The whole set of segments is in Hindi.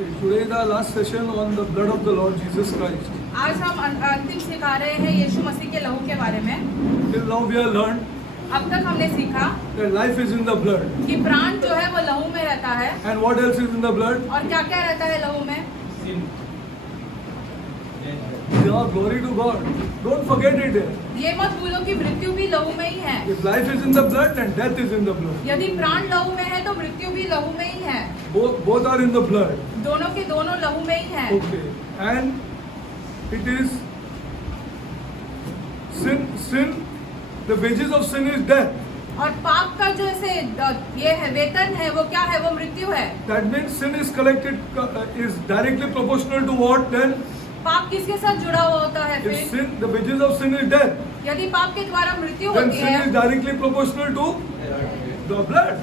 Today is our last session on the blood of the Lord Jesus Christ. आज हम अंतिम सिखा रहे हैं यीशु मसीह के लहू के बारे में। Till now we have learned अब तक हमने सीखा that life is in the blood. कि प्राण जो है वो लहू में रहता है। And what else is in the blood? और क्या क्या रहता है लहू में? Yeah, glory to God. Don't forget it. ये मत भूलो कि मृत्यु भी लहू में ही है। If life is in the blood, then death is in the blood. यदि प्राण लहू में है तो मृत्यु भी लहू में ही है। Both are in the blood. दोनों के दोनों लहू में ही है। Okay. And it is sin. The wages of sin is death. और पाप का जो ऐसे ये है वेतन है वो क्या है? वो मृत्यु है। That means sin is directly proportional to what then? पाप किसके साथ जुड़ा हुआ होता है If फिर? sin, the wages of sin is death. यदि पाप के द्वारा मृत्यु Then होती sin is है, directly proportional to the blood.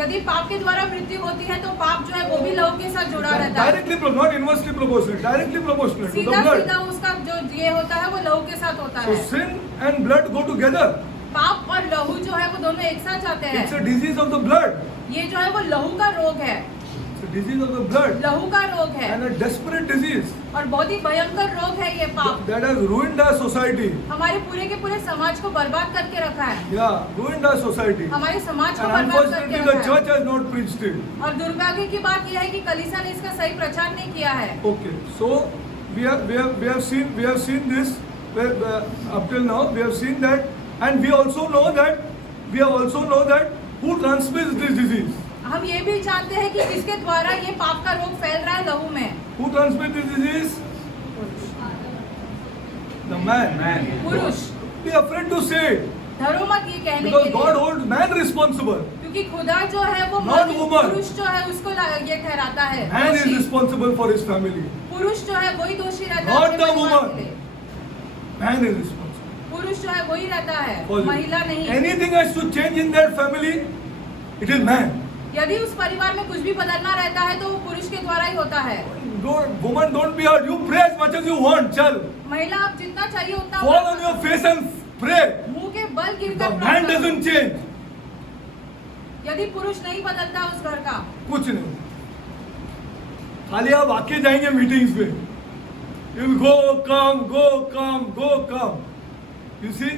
यदि पाप के द्वारा मृत्यु होती है तो पाप जो है वो भी लहू के साथ जुड़ा रहता है। Directly, not inversely proportional. Directly proportional to the सीधा blood. सीधा उसका जो ये होता है वो लहू के साथ होता So है। sin and blood go together. पाप और लहू जो है वो दोनों एक साथ जाते It's a हैं। disease of the blood. ये जो है वो लहू का रोग है, It's a disease of the blood लहू का रोग है and a desperate disease और बहुत ही भयंकर रोग है ये पाप। that has ruined our society. हमारे पूरे के पूरे समाज को बर्बाद करके रखा है। Yeah, ruined our society. हमारे समाज को And बर्बाद करके unfortunately, the रखा है। church has not preached it. और दुर्भाग्य की बात यह है कि कलीसिया ने इसका सही प्रचार नहीं किया है। Okay, so we have seen this up till now. We have seen that, and we also know that who transmits this disease. हम ये भी जानते हैं कि किसके द्वारा ये पाप का रोग फैल रहा है लहू में। Who transmits this disease? The man. पुरुष। Be afraid to say it डरो मत ये कहने because के God लिए, holds man responsible. क्योंकि खुदा जो है वो Not woman. पुरुष जो है उसको ये ठहराता है। Man is दोषी। responsible for his family. पुरुष जो है वही दोषी रहता है Not अपने the परिवार woman. के लिए। Man is responsible. पुरुष जो है वही रहता है, For it. महिला नहीं। Anything has to change in that family, it is man. यदि उस परिवार में कुछ भी बदलना रहता है तो वो पुरुष के द्वारा ही होता है। Woman, don't be hurt. You pray as much as you want. Chal. महिला आप जितना चाहिए उतना Fall on your face and pray. मुंह के बल The गिरकर man प्रार्थना doesn't करो। change. यदि पुरुष नहीं बदलता उस घर का, कुछ नहीं, खाली आप आके जाएंगे मीटिंग्स में, you'll go come. You see,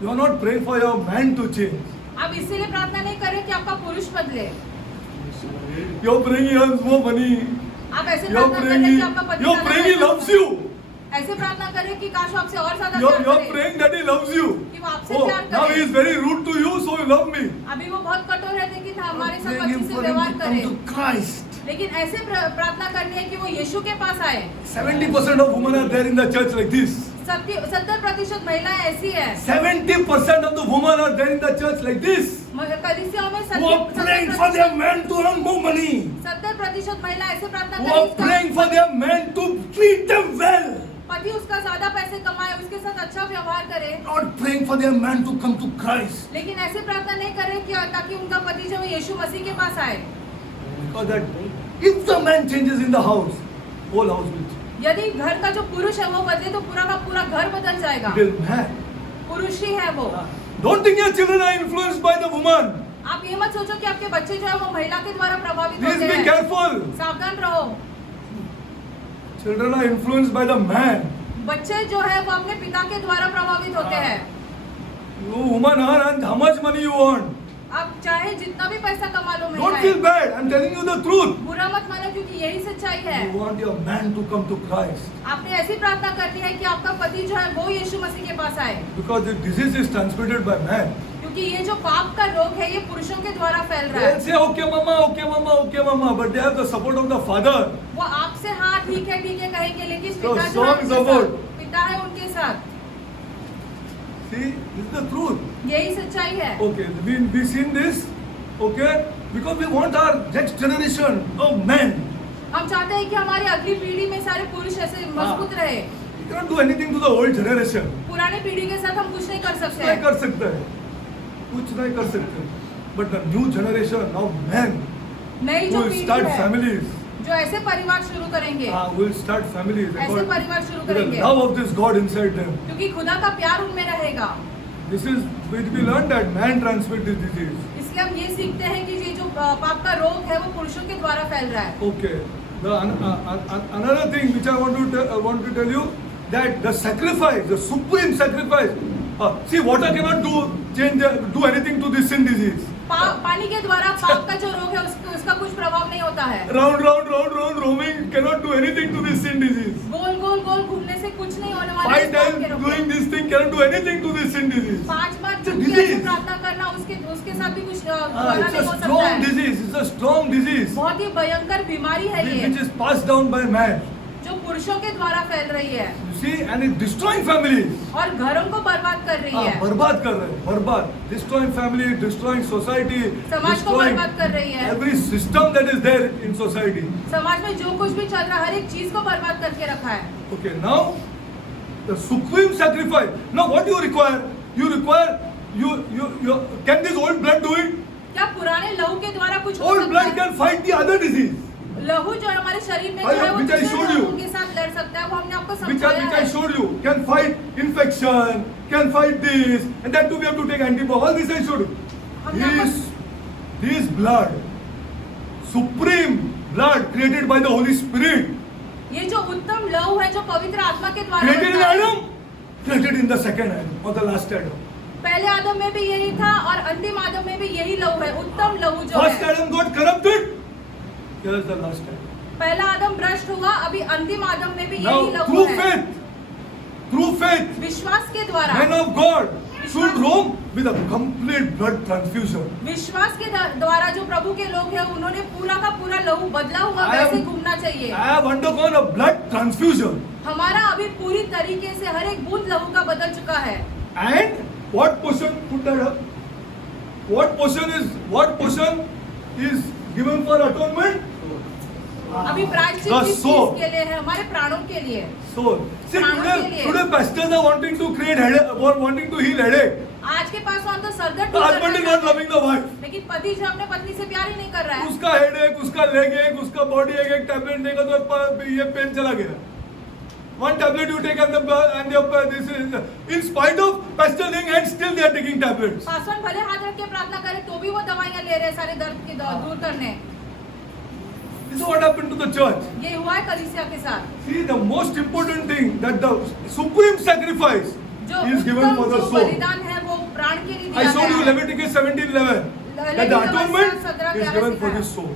you are not praying for your man to change. आप इसीलिए प्रार्थना नहीं करें कि आपका पुरुष बदले। You're praying he earns more money. आप ऐसे You're प्रार्थना praying करें कि आपका पति you're ज्यादा praying he पैसा loves कमाए। you. ऐसे प्रार्थना करें कि काश वो आपसे और ज्यादा You're प्यार करे। praying that he loves you. कि वो आपसे Oh, प्यार now करे। he is very rude to you, so you love me. अभी वो बहुत कठोर है लेकिन हमारे साथ Praying अच्छे him से for him व्यवहार to करे। come to Christ. लेकिन ऐसे प्रार्थना करनी है कि वो यीशु के पास आए। 70% of women are there in the church like this. 70% महिलाएं ऐसी है। 70% of the women are there in the church like this. कलीसियाओं में Who are praying for their men to earn more money. 70% महिला ऐसे प्रार्थना Who are करें praying for their men to treat them well. पति उसका ज्यादा पैसे कमाए, उसके साथ अच्छा व्यवहार करे। Not praying for their man to come to Christ. लेकिन ऐसे प्रार्थना नहीं करे कि ताकि उनका पति जो है यीशु मसीह के पास आए। Because that if the man changes in the house, whole house will change. यदि घर का जो पुरुष है वो बदले तो पूरा का पूरा घर बदल जाएगा। It is man. पुरुष ही है वो। Don't think your children are influenced by the woman. आप ये मत सोचो कि आपके बच्चे जो है वो महिला के द्वारा प्रभावित Please होते be हैं। careful. सावधान रहो। Children are influenced by the man. बच्चे जो है वो अपने पिता के द्वारा प्रभावित होते हैं। You woman earn how much money you want. आप चाहे जितना भी पैसा कमा लो Don't feel महिलाएं, bad. I'm telling you the truth. बुरा मत मानो क्योंकि यही सच्चाई है। You want your man to come to Christ. आपने ऐसी प्रार्थना करनी है कि आपका पति जो है वो यीशु मसीह के पास आए, Because the disease is transmitted by man. क्योंकि ये जो पाप का रोग है ये पुरुषों के द्वारा फैल रहा They'll है। say, okay mama, but they have the support of the father. वो आपसे हाँ ठीक है कहेंगे, लेकिन So पिता जो है song is उनके about- साथ, पिता है उनके साथ। See, this is the truth. यही सच्चाई है। Okay, we seen this, okay, because we want our next generation of men. हम चाहते हैं कि हमारी अगली पीढ़ी में सारे पुरुष ऐसे मजबूत रहे। We cannot do anything to the old generation. पुरानी पीढ़ी के साथ हम कुछ नहीं कर कुछ सकते नहीं हैं। कर सकते हैं, कुछ नहीं कर सकते. But the new generation of men नई who जो will पीढ़ी start है families, जो ऐसे परिवार शुरू करेंगे, will start families ऐसे according परिवार शुरू to the करेंगे, love of this God inside them. क्योंकि खुदा का प्यार उनमें रहेगा। This is which we learned that man transmits this disease. इसलिए हम ये सीखते हैं कि ये जो पाप का रोग है वो पुरुषों के द्वारा फैल रहा है। Okay. Another thing which I want to tell you, that the sacrifice, the supreme sacrifice. See, water cannot do anything to this sin disease. पानी के द्वारा पाप का जो रोग है उसका कुछ प्रभाव नहीं होता है। Round roaming cannot do anything to this sin disease. गोल घूमने से कुछ नहीं होने वाला है। 5 times doing this thing cannot do anything to this sin disease. 5 bar It's a झुक के disease. प्रार्थना करना उसके साथ भी कुछ It's a strong disease. It's a strong disease बहुत ही भयंकर बीमारी है ये, which is passed down by man. जो पुरुषों के द्वारा फैल रही है। You see, and it's destroying families. और घरों को बर्बाद कर रही है। बर्बाद कर रहे हैं, बर्बाद, destroying family, destroying society, समाज को destroying बर्बाद कर रही है। every system that is there in society. समाज में जो कुछ भी चल रहा है हर एक चीज को बर्बाद करके रखा है। Okay, now the supreme sacrifice. Now what you require? You can this old blood do it? क्या पुराने लहू के द्वारा कुछ हो Old सकता blood है? can fight the other disease. लहू जो हमारे शरीर में जो है वो Which I दूसरे showed you. लहू के साथ लड़ सकता है, वो हमने आपको Which समझाया I है। showed you. Can fight infection, can fight this, and that too we have to take antibiotics. All this I showed you. हमने आपको This blood, supreme blood created by the Holy Spirit, ये जो उत्तम लहू है जो पवित्र आत्मा के द्वारा created in बनता है। Adam, created in the second Adam or the last Adam. पहले आदम में भी यही था और अंतिम आदम में भी यही लहू है, उत्तम लहू जो First है। Adam got corrupted. Here is the last Adam. पहला आदम भ्रष्ट हुआ, अभी अंतिम आदम में भी यही Now लहू through है। faith, विश्वास के द्वारा men of God should roam with a complete blood transfusion. विश्वास के द्वारा जो प्रभु के लोग हैं उन्होंने पूरा का पूरा लहू बदला हुआ वैसे घूमना चाहिए। I have undergone a blood transfusion. हमारा अभी पूरी तरीके से हर एक बूंद लहू का बदल चुका है। And what portion, put that up, what portion is given for atonement? अभी प्रायश्चित The किस soul. चीज के लिए है? हमारे प्राणों के लिए। Soul. See, प्राणों के लिए। today pastors are wanting to create headache, wanting to heal headache. आज के पास तो सरदर्द The दूर husband is करना not है। loving the wife. लेकिन पति जो अपने पत्नी से प्यार ही नहीं कर रहा है। उसका हेडेक, उसका लेग एक, उसका बॉडी एक टैबलेट देगा तो ये पेन चला गया. One tablet you take and this is in spite of pastor laying hands, still they are taking tablets. Paswan भले हाथ रख के प्रार्थना करे तो भी वो दवाइयां ले रहे हैं सारे दर्द की दूर करने। This is what happened to the church. ये हुआ है कलीसिया के साथ। See, the most important thing that the supreme sacrifice जो is given for the जो soul. बलिदान है वो प्राण के लिए I दिया showed you गया है। Leviticus 17:11 that the atonement is given for the soul.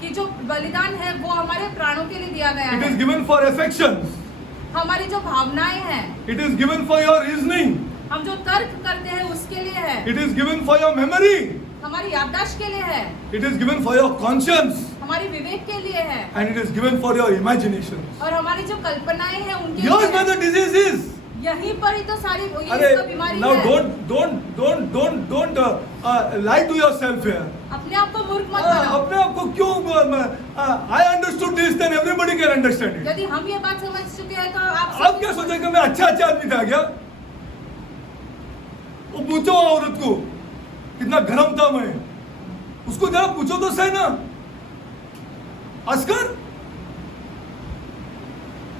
कि जो बलिदान है वो हमारे प्राणों के लिए दिया गया It is है। given for affections. हमारी जो भावनाएं हैं, It is given for your reasoning. हम जो तर्क करते हैं उसके लिए है। It is given for your memory. हमारी याददाश्त के लिए है। It is given for your conscience. हमारी विवेक के लिए है। And it is given for your imagination. और हमारी जो कल्पनाएं हैं उनके Here's लिए where है। the disease is. यहीं पर ही तो सारी ये अरे, इसका बीमारी now है। don't lie to yourself here. अपने आप को मूर्ख मत बनाओ। अपने आप को क्यों I understood this, then everybody can understand it. यदि हम ये बात समझ चुके हैं तो आप क्या सोचे कि मैं अच्छा आदमी था क्या? वो पूछो औरत को कितना गरम था मैं, उसको जरा पूछो तो सही ना. Ask her.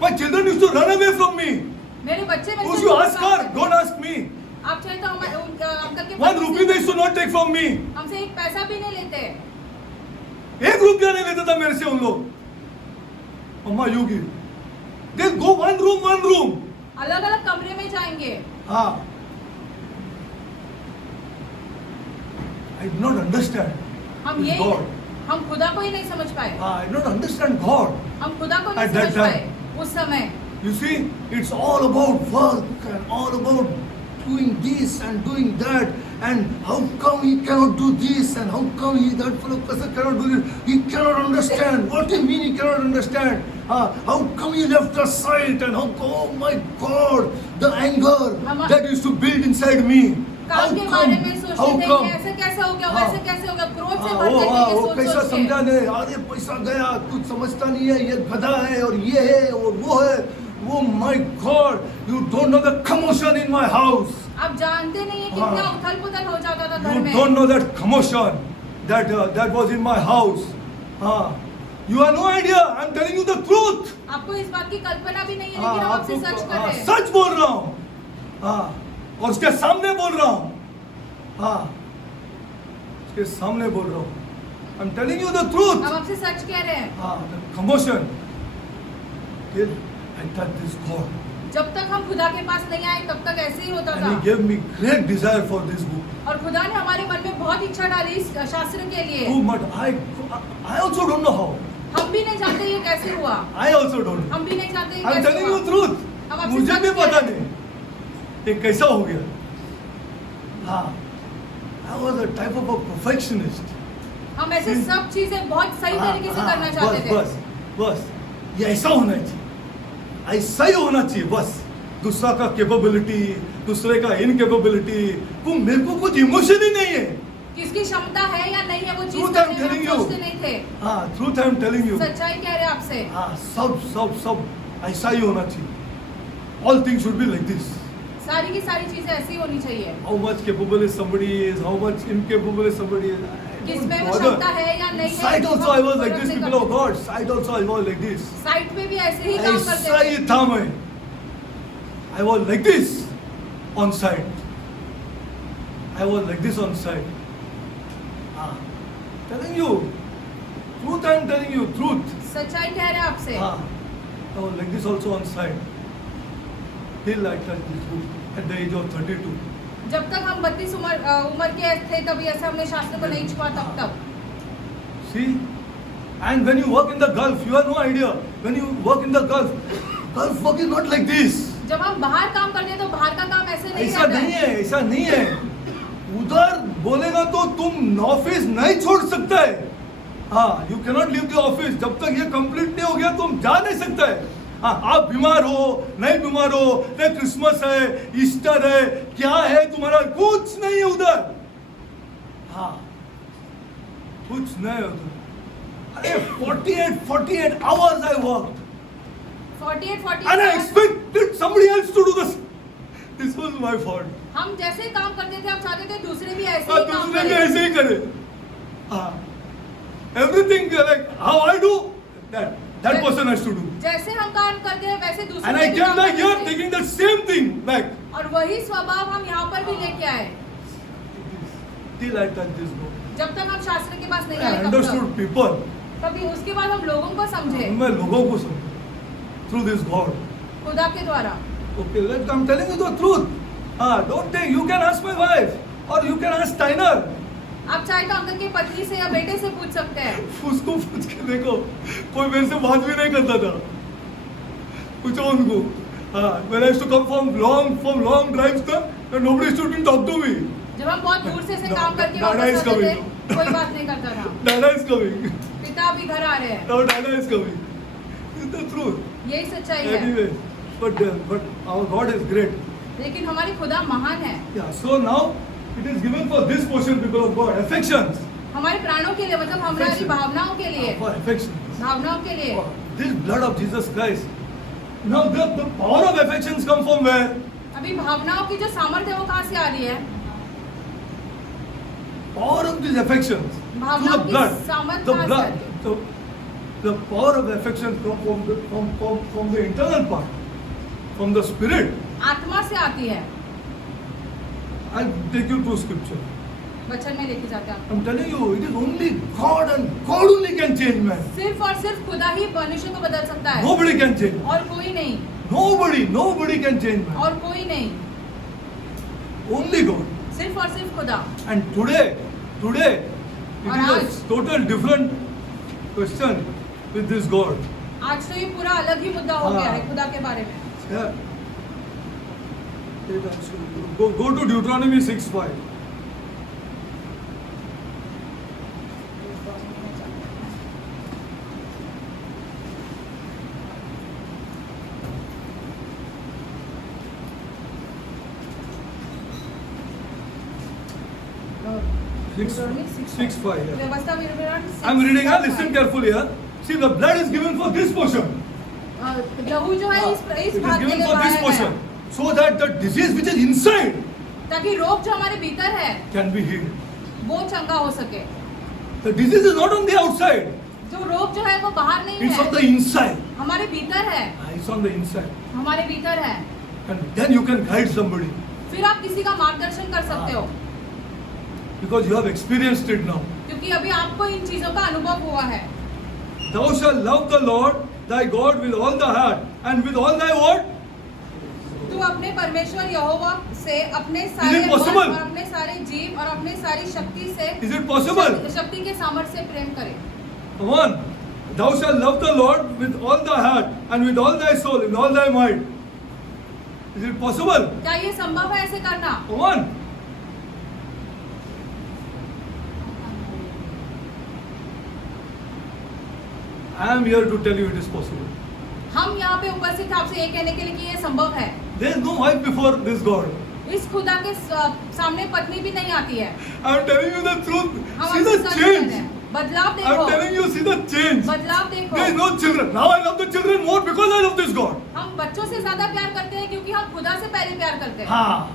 My children used to run away from me. मेरे बच्चे में You should ask her, don't ask me. आप चाहे तो हमारे अंकल के 1 rupee they used to not take from me. हमसे एक पैसा भी नहीं लेते। 1 रुपया नहीं लेता था मेरे से उन लोग. अम्मा you give. They'll go one room. अलग अलग कमरे में जाएंगे। हाँ. I did not understand. हम It's ये God. हम खुदा को ही नहीं समझ पाए। I did not understand God. हम खुदा को नहीं At that समझ पाए उस समय। You see, it's all about work and all about doing this and doing that, and how come he cannot do this and how come that fellow person cannot do this. He cannot understand. What do you mean he cannot understand? How come he left the site and how come, oh my God, the anger that used to build inside me. How काम के come? बारे में सोचते How थे come? कि ऐसे कैसे हो गया, हाँ। वैसे कैसे हो गया, क्रोध से हाँ, भरते थे वो ये कैसा सोच समझा के। नहीं, अरे पैसा गया, कुछ समझता नहीं है, ये गधा है और ये है और वो है. Oh my God, you don't know the commotion in my house. आप जानते नहीं है कितना हाँ। उथल पुथल हो जाता था घर You में। don't know that commotion that was in my house. You have no idea. I'm telling you the truth. आपको इस बात की कल्पना भी नहीं है, लेकिन हम आपसे सच कर रहे हैं। सच बोल रहा हूँ. और उसके सामने बोल रहा हूँ. उसके सामने बोल रहा हूँ. I'm telling you the truth. हम आपसे सच कह रहे हैं। The commotion till I touched this God. जब तक हम खुदा के पास नहीं आए तब तक ऐसे ही होता And था। He gave me great desire for this book. और खुदा ने हमारे मन में बहुत इच्छा डाली इस शास्त्र के लिए। Oh, but I also don't know how. हम भी नहीं जानते ये कैसे हुआ। I also don't know. हम भी नहीं जानते ये I'm कैसे telling you हुआ। truth. हम आपसे मुझे सच भी कह पता रहे हैं। नहीं ये कैसा हो गया। हाँ, I was a type of a perfectionist. हम ऐसे सब चीजें बहुत सही तरीके से करना चाहते थे। बस ये ऐसा होना चाहिए, ऐसा ही होना चाहिए बस। दूसरा का कैपेबिलिटी, दूसरे का इनकैपेबिलिटी, वो मेरे को कुछ इमोशन ही नहीं है। किसकी क्षमता है या नहीं है वो चीज Truth I'm करने में telling हम you. सोचते नहीं थे। हाँ, truth I'm telling you. सच्चाई कह रहे हैं आपसे। हाँ, सब ऐसा ही होना चाहिए। All things should be like this. सारी की सारी चीजें ऐसी होनी चाहिए। How much capable is somebody is, how much incapable is somebody is. किसमें वो क्षमता है या नहीं है। Sight also I was like this, people of God. Sight also I was like this. Site में भी ऐसे ही काम करते ऐसा ही थे। था मैं। I was like this on site. I was like this on site. Telling you, truth I'm telling you, truth. सच्चाई कह रहे हैं आपसे। I was like this also on site. Till I touched this book at the age of 32. जब तक हम 32 उम्र के थे तभी ऐसा हमने शास्त्र को नहीं छुपा तब। See? And when you work in the Gulf, you have no idea. When you work in the Gulf work is not like this. जब हम बाहर काम करते हैं तो बाहर का काम ऐसे नहीं ऐसा रहता नहीं है। है, ऐसा नहीं है। उधर बोलेगा तो तुम ऑफिस नहीं छोड़ सकता है। हाँ, you cannot leave the office जब तक ये कंप्लीट नहीं हो गया तुम जा नहीं सकता है। हाँ, आप बीमार हो नहीं बीमार हो, नहीं क्रिसमस है, ईस्टर है, क्या है तुम्हारा, कुछ नहीं है उधर। हाँ, कुछ नहीं है उधर। अरे 48 hours I worked. 48 And I expected somebody else to do this. This was my fault. हम जैसे काम करते थे हम चाहते थे दूसरे भी ऐसे हाँ, ही काम दूसरे भी करें। ऐसे ही करे। हाँ, everything like how I do, that person has to do. जैसे हम काम करते हैं वैसे दूसरे And I भी came काम back here करते थे। thinking the same thing back. और वही स्वभाव हम यहाँ पर भी लेके आए। Till I touched this book. जब तक हम शास्त्र के पास नहीं I आए तब understood तक। people. तभी उसके बाद हम लोगों को समझे मैं लोगों को समझा through this God. खुदा के द्वारा। Okay, I'm telling you the truth. Don't think you can ask my wife or you can ask Steiner. आप चाहे तो अंकल की पत्नी से या बेटे से पूछ सकते हैं। उसको पूछ के देखो, कोई मेरे से बात भी नहीं करता था। पूछो उनको। When I used to come from long drives, then nobody used to talk to me. जब हम बहुत दूर से काम करके Dada वापस is आते coming. थे कोई बात नहीं करता था। Dada is coming. पिता अभी घर आ रहे हैं। Now Dada is coming. It's the truth. यही सच्चाई है। Anyway, but our God is great. लेकिन हमारी खुदा महान है। Yeah. So now it is given for this portion, people of God, affections. हमारे प्राणों के लिए मतलब हमारी Affection. भावनाओं के लिए। For affections. भावनाओं के लिए। For this blood of Jesus Christ. Now the power of affections come from where? अभी भावनाओं की जो सामर्थ्य है वो कहाँ से आ रही है? Power of these affections. Through the भावनाओं की blood. सामर्थ्य The कहाँ से blood. आती है? The power of affection come from the internal part, from the spirit. आत्मा से आती है। I'll take you to scripture. वचन में लेके जाते हैं। I'm telling you, it is only God and God only can change man. सिर्फ और सिर्फ खुदा ही मनुष्य को बदल सकता है। Nobody can change. और कोई नहीं। Nobody can change man. और कोई नहीं। Only God. सिर्फ और सिर्फ खुदा। And today, it और is a total different question with this God. आज तो ये पूरा अलग ही मुद्दा हो गया है हाँ। खुदा के बारे में। Yeah. Go to Deuteronomy 6:5. Deuteronomy 6:5. Yeah. व्यवस्था विवरण 6 I'm reading. Listen carefully. See, the blood is given for this portion. लहू जो है It इस is भाग के given लिए for this बहाया portion, गया so that the disease which is inside ताकि रोग जो हमारे भीतर है can be healed. वो चंगा हो सके। The disease is not on the outside; जो रोग जो है वो बाहर नहीं it's on the है, inside. हमारे भीतर है। It's on the inside, हमारे भीतर है। and then you can guide somebody. फिर आप किसी का मार्गदर्शन कर सकते हो। because you have experienced it now. क्योंकि अभी आपको इन चीजों का अनुभव हुआ है। Thou shalt love the Lord thy God with all thy heart and with all thy what? तू अपने परमेश्वर यहोवा से अपने सारे मन possible? और अपने सारे जीव और अपने सारी शक्ति से Is it possible? शक्ति के सामर्थ्य से प्रेम करे। Come on. Thou shalt love the Lord with all thy heart and with all thy soul and all thy might. Is it possible? क्या ये संभव है ऐसे करना? Come on. I am here to tell you it is possible. हम यहाँ पे उपस्थित हैं आपसे ये कहने के लिए कि ये संभव है। There is no wife before this God. इस खुदा के सामने पत्नी भी नहीं आती है। I am telling you the truth. हम See आपसे the सच कह रहे change. हैं। बदलाव I am देखो, telling you, see the change. बदलाव देखो। There is no children. Now I love the children more because I love this God. हम बच्चों से ज्यादा प्यार करते हैं क्योंकि हम खुदा से पहले प्यार करते हैं। Ah.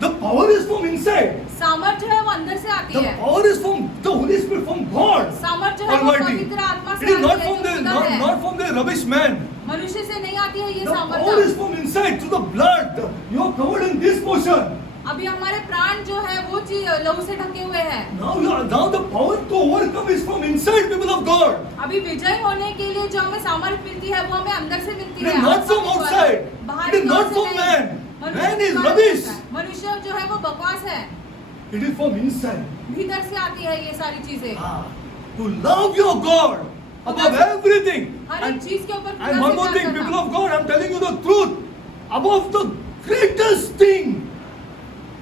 The power is from inside. सामर्थ्य है वो अंदर से आती The है। power is from the Holy Spirit, from God सामर्थ्य है वो Almighty. पवित्र आत्मा It से is not आती है from जो the खुदा है। not from the rubbish man. मनुष्य से नहीं आती है ये The power सामर्थ्य। is from inside through the blood. You are covered in this portion. अभी हमारे प्राण जो है वो चीज लहू से ढके हुए हैं। Now the power to overcome is from inside people of God. अभी विजय होने के लिए जो हमें सामर्थ्य मिलती है वो हमें अंदर से मिलती It है। is not from आत्मा के outside. द्वारा। बाहरी It is not तौर से from नहीं। man. मनुष्य Man is के द्वारा rubbish. होता है। मनुष्य जो है वो बकवास है। It is from inside. भीतर से आती है ये सारी चीजें। Ah. To love your God above everything. हर एक चीज के ऊपर खुदा And से one more प्यार thing, करना। people of God, I am telling you the truth. Above the greatest thing,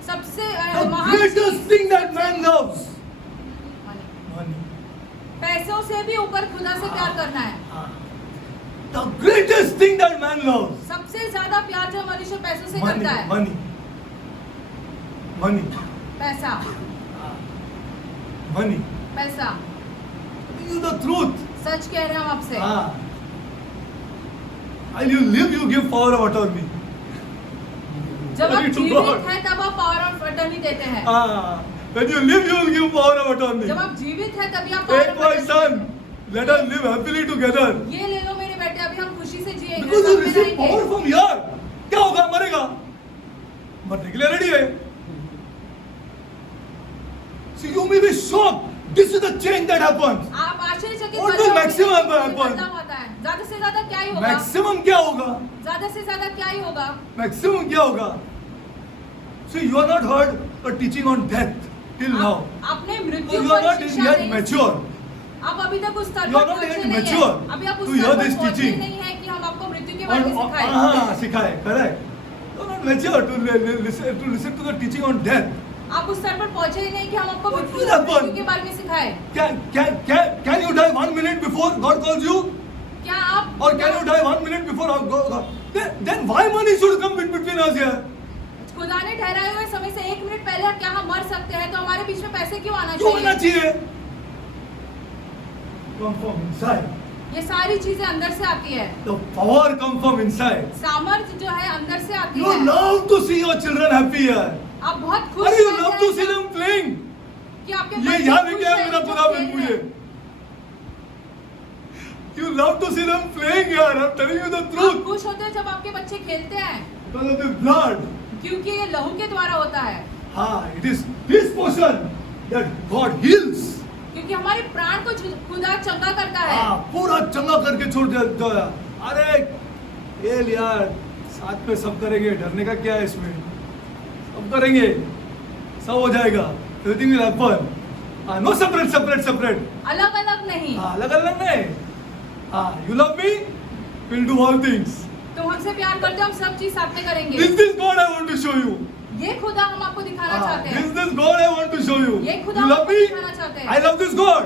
सबसे the महान greatest चीज thing that man loves. Money. पैसों से भी ऊपर खुदा से प्यार करना है। The greatest thing that man loves. सबसे ज्यादा प्यार जो मनुष्य पैसों से Money, करता है। money, money, पैसा, money. पैसा। Telling you the truth. सच कह रहे हैं हम आपसे। Ah. While you live, you give power of attorney. जब आप Glory to जीवित God. हैं तब आप पावर ऑफ अटर्नी देते हैं। Ah. When you live, you will give power of attorney. जब आप जीवित हैं तभी आप power Take of my attorney son. देते हैं। Let us live happily together. ये ले लो मेरे बेटे, अभी हम खुशी से जिएंगे। Because you सब में receive रहेंगे। power from here. क्या होगा? मरेगा। मरने के लिए रेडी है। See, you may be shocked. This is the change that happens. आप आश्चर्यचकित What बन will जाओगे maximum कि happen? बदलाव आता है। ज्यादा से ज्यादा क्या ही होगा? Maximum क्या होगा? ज्यादा से ज्यादा क्या ही होगा? Maximum क्या होगा? See, you are not heard a teaching on death till now. आपने मृत्यु You are पर not शिक्षा yet नहीं mature. आप अभी तक उस स्तर You पर are not पहुंचे yet नहीं हैं। mature अभी आप उस to स्तर hear पर this पहुंचे teaching. नहीं हैं कि हम आपको मृत्यु के और बारे में सिखाएं। सिखाए, correct. You are not mature to listen to the teaching on death. आप उस स्तर पर पहुंचे ही नहीं कि हम आपको What मृत्यु will happen? के बारे में सिखाएं। Can you die 1 minute before God calls you? क्या आप Or can you die 1 minute before God? Then why money should come in between us here? खुदा ने ठहराए हुए समय से 1 मिनट पहले क्या हम मर सकते हैं, तो हमारे बीच में पैसे क्यों आना क्यों आना चाहिए? चाहिए? Come from inside. ये सारी चीजें अंदर से आती है। The power come from inside. सामर्थ्य जो है अंदर से आती You है। love to see your children happy here. आप बहुत खुश Or you रहते love हैं to see them playing. कि आपके ये बच्चे याद है खुश क्या हैं, मेरा वो खुदा खेल मुझे? रहे हैं। You love to see them playing here. I'm telling you the आप truth. खुश होते हैं जब आपके बच्चे खेलते हैं, Because of the blood. क्योंकि ये लहू के द्वारा होता है। It is this portion that God heals. क्योंकि हमारे प्राण को खुदा चंगा करता है। पूरा चंगा करके छोड़ दिया। अरे ये यार साथ में सब करेंगे, डरने का क्या है इसमें? सब करेंगे, सब हो जाएगा। Everything will happen. No separate. अलग अलग नहीं। अलग नहीं। You love me? We'll do all things. तुम हमसे प्यार करते हो, हम सब चीज साथ में करेंगे। This God I want to show you. ये खुदा हम आपको दिखाना चाहते हैं। This God I want to show you. ये खुदा You हम love आपको me? दिखाना चाहते हैं। I love this God.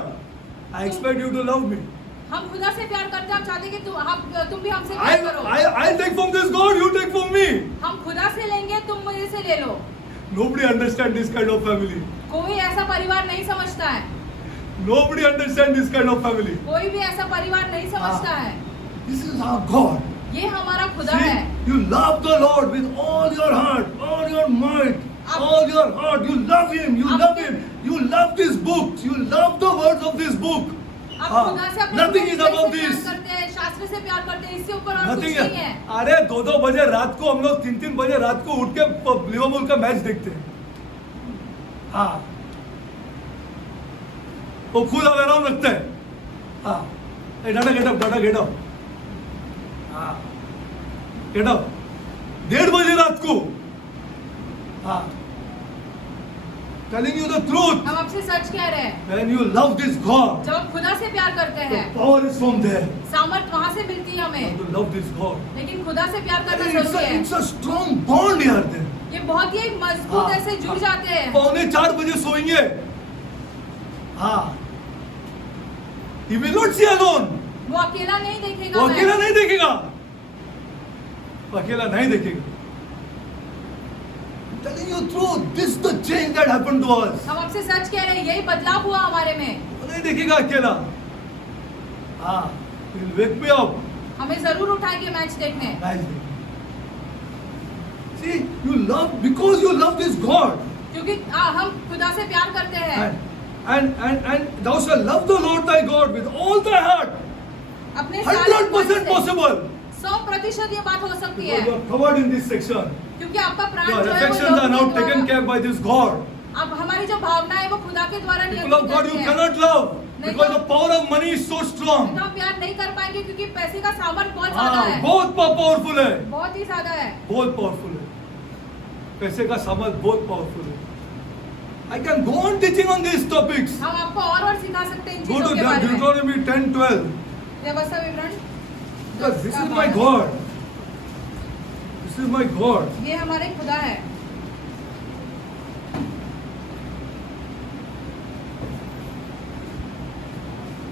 I expect you to love me. हम खुदा से प्यार करते हैं, हम चाहते हैं कि तुम भी हमसे प्यार करो। I'll take from this God, you take from me. हम खुदा से लेंगे, तुम मुझे से ले लो। Nobody understands this kind of family. कोई ऐसा परिवार नहीं समझता है। Nobody understands this kind of family. कोई भी ऐसा परिवार नहीं समझता है। This is our God. ये हमारा खुदा है। See, you love the Lord with all your heart, all your might, all your heart. You love Him. You love Him. You love this book. You love the words of this book. आप खुदा से अपने Nothing is खुदा से above प्यार this. करते हैं, शास्त्र से प्यार करते हैं, इससे ऊपर और कुछ Nothing नहीं है। है। अरे 2-2 बजे रात को हम लोग 3-3 बजे रात को उठ के लिवरपूल का मैच देखते हैं। वो खुद अलार्म रखते हैं. हाँ, डाटा गेट अप. हाँ, गेट अप. 1:30 बजे रात को. हाँ, टेलिंग यू द ट्रूथ. हम आपसे सच कह रहे हैं. When you love this God, जब हम खुदा से प्यार करते the हैं, power is from there. सामर्थ वहाँ से मिलती है हमें. To love this God. लेकिन खुदा से प्यार करना जरूरी है. It's a strong bond here then. ये बहुत ही एक मजबूत ऐसे जुड़ जाते हैं. 3:45 बजे सोएंगे. हाँ. He will not see alone. वो अकेला नहीं देखेगा. वो अकेला नहीं देखेगा. वो अकेला नहीं देखेगा. Telling you truth, this is the change that happened to us. हम आपसे सच कह रहे हैं, यही बदलाव हुआ हमारे में. वो नहीं देखेगा अकेला. हाँ. He will wake me up. हमें जरूर उठाएंगे मैच देखने. See, you love because you love this God. क्योंकि हम खुदा से प्यार करते हैं. And thou shalt love the Lord thy God with all thy heart. अपने 100% possible. 100% ये बात हो सकती है. Because you are covered in this section. क्योंकि आपका प्राण Your जो है वो affections are now लोगों के taken द्वारा- care by this God. अब हमारी जो भावना है वो खुदा के द्वारा People नियंत्रित of God, you है. cannot love नहीं because तो- the power of money is so strong. हम प्यार नहीं कर पाएंगे क्योंकि पैसे का सामर्थ बहुत ज्यादा हाँ, है. बहुत पावरफुल है. बहुत ही ज्यादा है. बहुत पावरफुल है. पैसे का सामर्थ बहुत पावरफुल है. I can go on teaching on these topics. हम आपको और सिखा सकते हैं इन Go चीजों to के बारे में. Deuteronomy 10:12. व्यवस्था विवरण. Because this is my God. This is my God. ये हमारे खुदा है.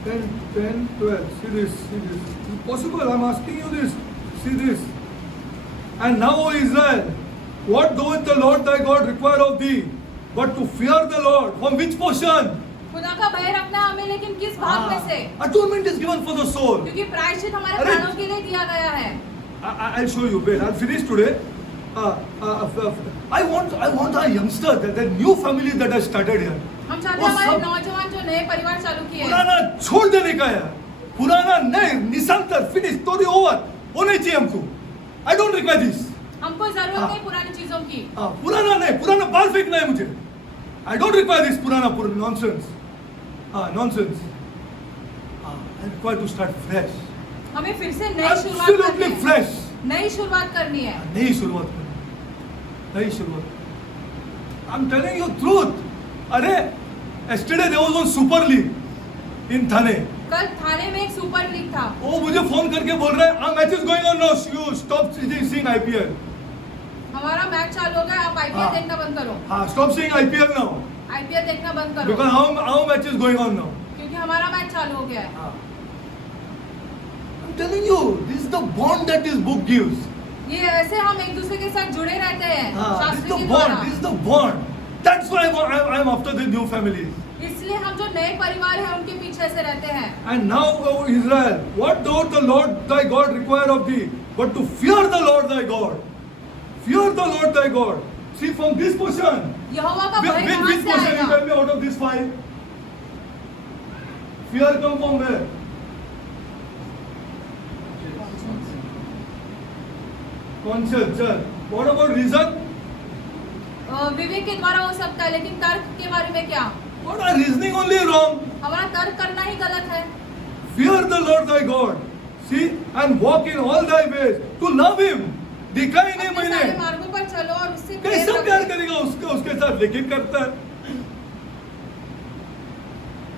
Ten, 12. See this. It's possible. I'm asking you this. See this. And now, O Israel, what doeth the Lord thy God require of thee, but to fear the Lord? From which portion? खुदा का भय रखना हमें, लेकिन किस भाग में से? Atonement is given for the soul. क्योंकि प्रायश्चित हमारे अरे- प्राणों के लिए दिया गया है. I'll show you. Wait, I'll finish today. I want our youngsters, the new families that are started here. हम चाहते वो हैं हमारे सब- नौजवान जो नए परिवार चालू किए हैं, पुराना छोड़ देने का है. पुराना नहीं, निशांतर, फिनिश, स्टोरी ओवर. होना चाहिए हमको. I don't require this. हमको जरूरत हाँ। नहीं पुरानी चीजों की. पुराना नहीं, पुराना बाल फेंकना है मुझे. I don't require this पुराना nonsense. Nonsense. I require to start fresh. हमें फिर से नई शुरुआत करनी Absolutely है. fresh. नई शुरुआत करनी है. नई शुरुआत करनी. नई शुरुआत. I'm telling you truth. अरे, yesterday there was one Super League in Thane. कल थाने में एक सुपर लीग था. वो मुझे फोन करके बोल रहा है, match is going on now, you stop seeing IPL. हमारा मैच चालू हो गया, आप आईपीएल हाँ। देखना बंद करो. हाँ, stop seeing IPL now IPL देखना बंद करो. Because how match is going on now. क्योंकि हमारा मैच चालू हो गया है. I'm telling you, this is the bond that this book gives. ये ऐसे हम एक दूसरे के साथ जुड़े रहते हैं This is शास्त्र the के द्वारा. bond. This is the bond. That's why I'm after the new families. इसलिए हम जो नए परिवार हैं उनके पीछे से रहते हैं. And now, O Israel, what doth the Lord thy God require of thee, but to fear the Lord thy God. Fear the Lord thy God. See, from this portion. यहोवा का भय कहाँ Which से portion you आएगा? tell me out of these 5? Fear come from where? Conscience, sir. What about reason? विवेक के द्वारा हो सकता है, लेकिन तर्क के बारे में क्या? What are reasoning only wrong? हमारा तर्क करना ही गलत है. Fear the Lord thy God. See, and walk in all thy ways to love him. दिखा ही नहीं अपने सारे मैंने. मार्गों पर चलो और उससे प्रेम कैसा रखो. प्यार करेगा उसके साथ, लेकिन करता है.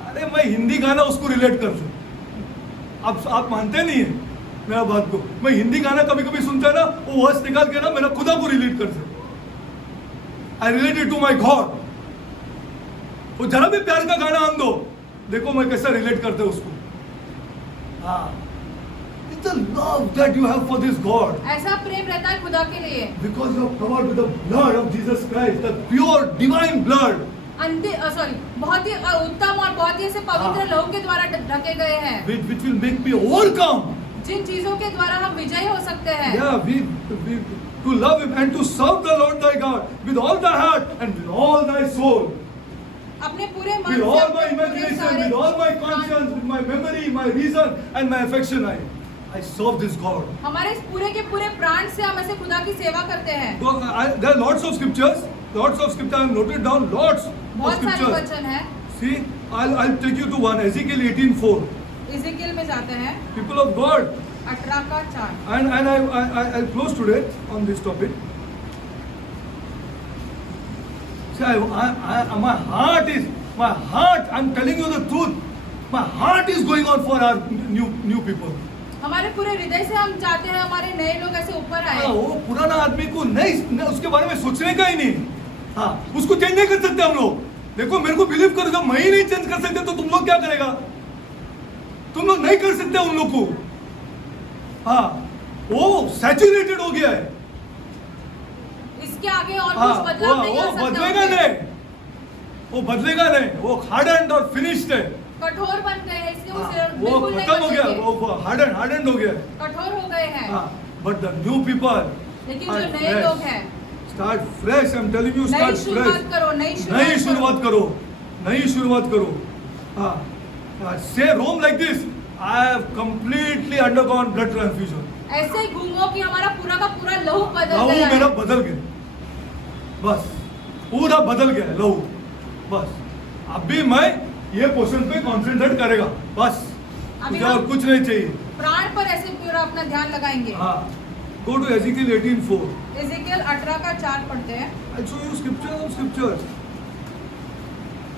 अरे मैं हिंदी गाना उसको रिलेट कर दूं. अब आप मानते नहीं है मेरा बात को. मैं हिंदी गाना कभी कभी सुनता है ना, वो वर्ड्स निकाल के ना मेरा खुदा को रिलेट कर सकता. I relate it to my god. वो जरा भी प्यार का गाना आन दो, देखो मैं कैसा रिलेट करता हूं उसको. It's the love that you have for this God. ऐसा प्रेम रहता है खुदा के लिए. Because you are covered with the blood of Jesus Christ, the pure divine blood. बहुत ही उत्तम और बहुत ही ऐसे पवित्र लहू के द्वारा ढके गए हैं. Which will make me overcome. जिन चीजों के द्वारा हम विजयी हो सकते हैं. Yeah, we to love Him and to serve the Lord thy God with all thy heart and with all thy soul, अपने पूरे मन with से, all my अपने पूरे imagination, सारे with all my conscience, with my memory, my reason, and my affection. I serve this God. हमारे इस पूरे के पूरे प्राण से हम ऐसे खुदा की सेवा करते हैं. So, there are lots of scriptures. I have noted down lots of बहुत सारे scriptures. वचन हैं. See, I'll take you to one, Ezekiel 18:4. इज़ेकियल में जाते हैं People of God, 18 का 4. and I'll close today on this topic. See, my heart, I'm telling you the truth. My heart is going on for our new people. हमारे पूरे हृदय से हम चाहते हैं हमारे नए लोग ऐसे ऊपर आए. वो पुराना आदमी को नहीं उसके बारे में सोचने का ही नहीं. हाँ, उसको चेंज नहीं कर सकते हम लोग. देखो मेरे को बिलीव करो, जब मैं ही नहीं चेंज कर सकते तो तुम लोग क्या करेगा? तुम लोग नहीं कर सकते उन लोग को. हाँ, वो सैचुरेटेड हो गया है. इसके आगे और कुछ बदलाव नहीं आ सकता. बदलेगा नहीं, वो बदलेगा नहीं. वो हार्ड और फिनिश्ड है. कठोर बन गए हैं, इसलिए वो बिल्कुल नहीं खत्म हो गया. बचेंगे. वो हार्ड हो गया. कठोर हो गए हैं. बट द न्यू पीपल, लेकिन जो नए लोग हैं, start fresh. I am telling you, नई स्टार्ट शुरुआत फ्रेश. करो, नई शुरुआत करो. हाँ, से roam like this. I have completely undergone blood transfusion. ऐसे ही घूमो कि हमारा पूरा का पूरा लहू बदल लहू गया मेरा है. बदल गया. बस पूरा बदल गया है लहू. बस अभी मैं ये पोर्शन पे कंसंट्रेट करेगा. बस अभी मुझे और हम कुछ नहीं चाहिए. प्राण पर ऐसे पूरा अपना ध्यान लगाएंगे. हाँ, गो टू एजिकियल 18:4. इज़ेकियल 18 का 4 पढ़ते हैं. I'll show you scripture on scripture.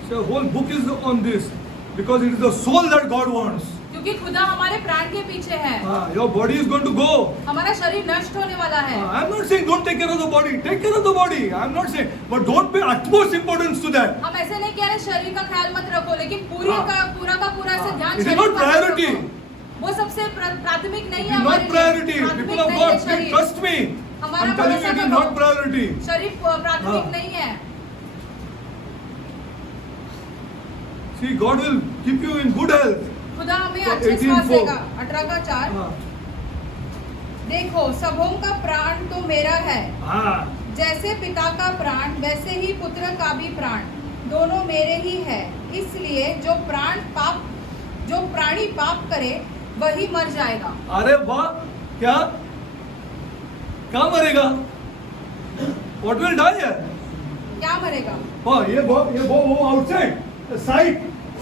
So whole book is on this because it is the soul that God wants. क्योंकि खुदा हमारे प्राण के पीछे है. Your body is going to go. हमारा शरीर नष्ट होने वाला है. I'm not saying don't take care of the body. Take care of the body. I'm not saying, but don't pay utmost importance to that. हम ऐसे नहीं कह रहे शरीर का ख्याल मत रखो, लेकिन पूरा का पूरा ऐसे ध्यान It is शरीर not पर मत priority. रखो. वो सबसे प्राथमिक नहीं It है is हमारे not लिए. priority. प्राथमिक People of नहीं God, है please शरीर. trust me. हमारा I'm telling you, it is भरोसा not करो. priority. शरीर प्राथमिक नहीं है. See, God will keep you in good health. खुदा हमें तो अच्छे 18:4. स्वास्थ्य देगा. 18 का 4. हाँ, देखो सबों का प्राण तो मेरा है. हाँ. जैसे पिता का प्राण वैसे ही पुत्र का भी प्राण दोनों मेरे ही है. इसलिए जो प्राणी पाप करे वही मर जाएगा. अरे वाह, क्या मरेगा? What will die here? क्या मरेगा? हाँ, ये वो outside sight,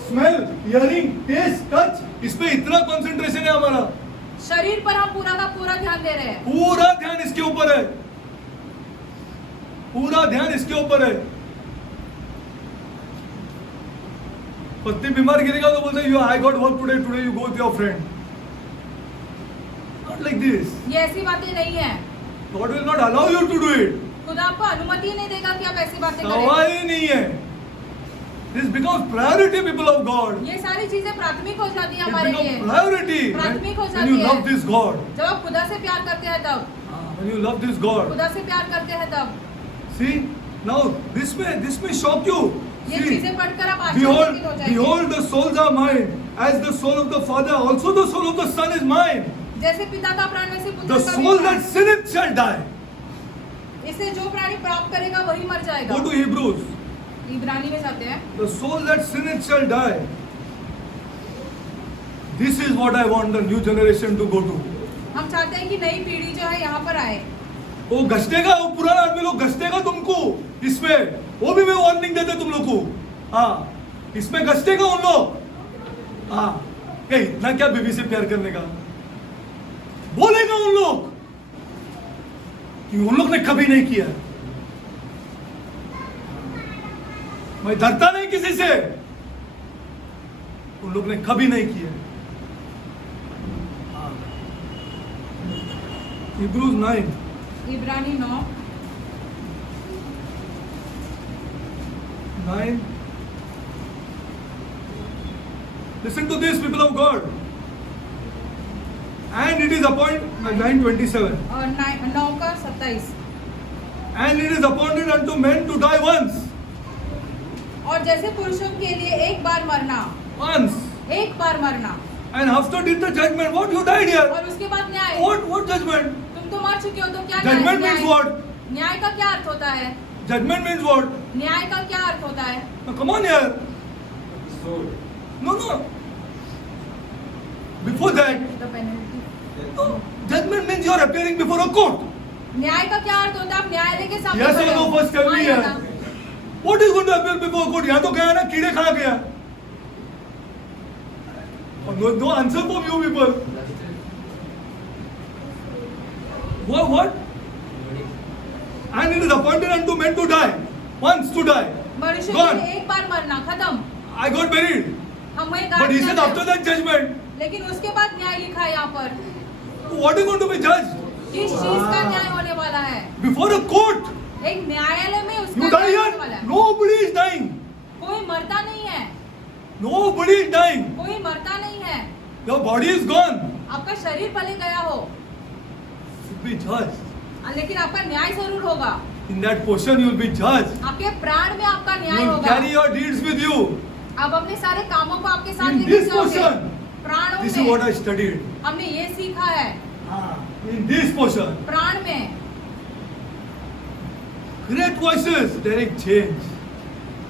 smell, hearing, taste, touch, इस पे इतना कंसंट्रेशन है हमारा. शरीर पर हम पूरा का पूरा ध्यान दे रहे हैं. पूरा ध्यान इसके ऊपर है. पूरा ध्यान इसके ऊपर है. पत्नी बीमार गिरेगा तो बोलते हैं I got work today you go with your friend. Not like this. ये ऐसी बातें नहीं है. God will not allow you to do it. खुदा आपको अनुमति नहीं देगा कि आप ऐसी बातें करें. सवाल ही नहीं है. This becomes priority, people of God. ये सारी चीजें प्राथमिक हो जाती है It हमारे becomes लिए. priority प्राथमिक हो when जाती you है. love this God. जब आप खुदा से प्यार करते हैं तब. When you love this God. खुदा से प्यार करते हैं तब. See, now this may shock you. ये See, चीजें पढ़कर आप आश्चर्यचकित हो जाएंगे. behold, the souls are mine, as the soul of the Father, also the soul of the Son is mine. जैसे पिता का प्राण वैसे The पुत्र का भी soul प्राण. that sinneth shall die. इसे जो प्राणी प्राप्त करेगा वही मर जाएगा. Go to Hebrews. इब्रानी में जाते हैं. The soul that sinneth shall die. This is what I want the new generation to go to. हम चाहते हैं कि नई पीढ़ी जो है यहाँ पर आए. वो घसटेगा, वो पुराना आदमी लोग घसटेगा तुमको इसमें. वो भी मैं वार्निंग देते तुम लोग को. हाँ, इसमें घसटेगा उन लोग. हाँ, इतना क्या बीवी से प्यार करने का बोलेगा उन लोग कि उन लोग ने कभी नहीं किया. मैं डरता नहीं किसी से. उन लोग ने कभी नहीं किया. Hebrews 9. इब्रानी 9. 9. Listen to this, people of God. And it is appointed, 9:27. और 9 का 27. And it is appointed unto men to die once. और जैसे पुरुषों के लिए एक बार मरना. Once. एक बार मरना. And after did the judgment. What? You died here. और उसके बाद न्याय. What judgment? तुम तो मर चुके हो तो क्या Judgment न्याय? means what? न्याय का क्या अर्थ होता है? Judgment means what? न्याय का क्या अर्थ होता है? Now come on here. No. Before that, The penalty. no, judgment means you are appearing before a court. न्याय का क्या अर्थ होता है? आप न्यायालय के सामने Yes or खड़े no? हो. First tell me हाँ या here. ना? What is going to appear before God? यहाँ तो गया ना कीड़े खा गया. No answer from you people. What? And it is appointed unto men to die. Once to die. मनुष्य के Gone. लिए एक बार मरना, खत्म. I got married. हमें But he गाड़ said दिया after गया. that judgment, लेकिन उसके बाद न्याय लिखा है यहाँ पर. what is going to be judged? किस चीज का न्याय होने वाला है? Before a court. एक न्यायालय में उसका You die न्याय होने वाला here. है. Nobody is dying. कोई मरता नहीं है. Nobody is dying. कोई मरता नहीं है. Your body is gone. आपका शरीर भले गया हो, Should be judged. लेकिन आपका न्याय जरूर होगा. In that portion you will be judged. आपके प्राण में आपका न्याय You will होगा. carry your deeds with you. आप अपने सारे कामों को आपके साथ In लेके this जाओगे. portion. प्राणों This is what में I studied. हमने ये सीखा है. In this portion. प्राण में Great voices. Derek change.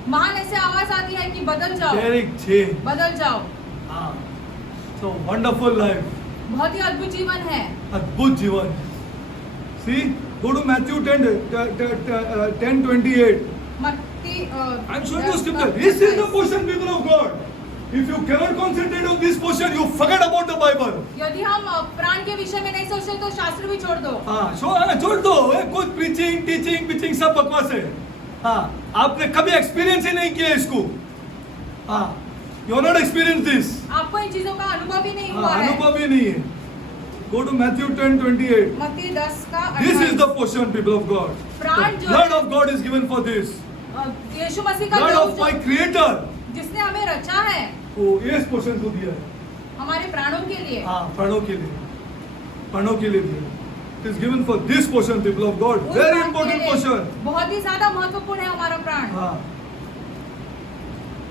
महान ऐसे आवाज आती है कि बदल जाओ, Derek change. बदल जाओ. So wonderful life. बहुत ही अद्भुत जीवन है. अद्भुत जीवन. See, go to Matthew 10:28. मत्ती I'm showing you scripture. This is the portion, people of God. If you cannot concentrate on this portion, you forget about the Bible. यदि हम प्राण के विषय में नहीं सोचते तो शास्त्र भी छोड़ दो. छोड़ दो. कोई preaching, teaching सब बकवास है. आपने कभी एक्सपीरियंस ही नहीं किया इसको. You have not experienced this. आपको इन चीजों का अनुभव ही नहीं हुआ है. अनुभव ही नहीं है. Go to Matthew 10:28. मत्ती 10 का This is 28. the portion, people of God. प्राण The जो blood है, of God is given for this. यीशु मसीह का Blood लहू of my जो- Creator. जिसने हमें रचा है वो इस पोर्शन को दिया है. हमारे प्राणों के लिए. प्राणों के लिए. प्राणों के लिए दिया. It is given for this portion, people of God. उस Very प्राण के important लिए portion. बहुत ही ज्यादा महत्वपूर्ण है हमारा प्राण.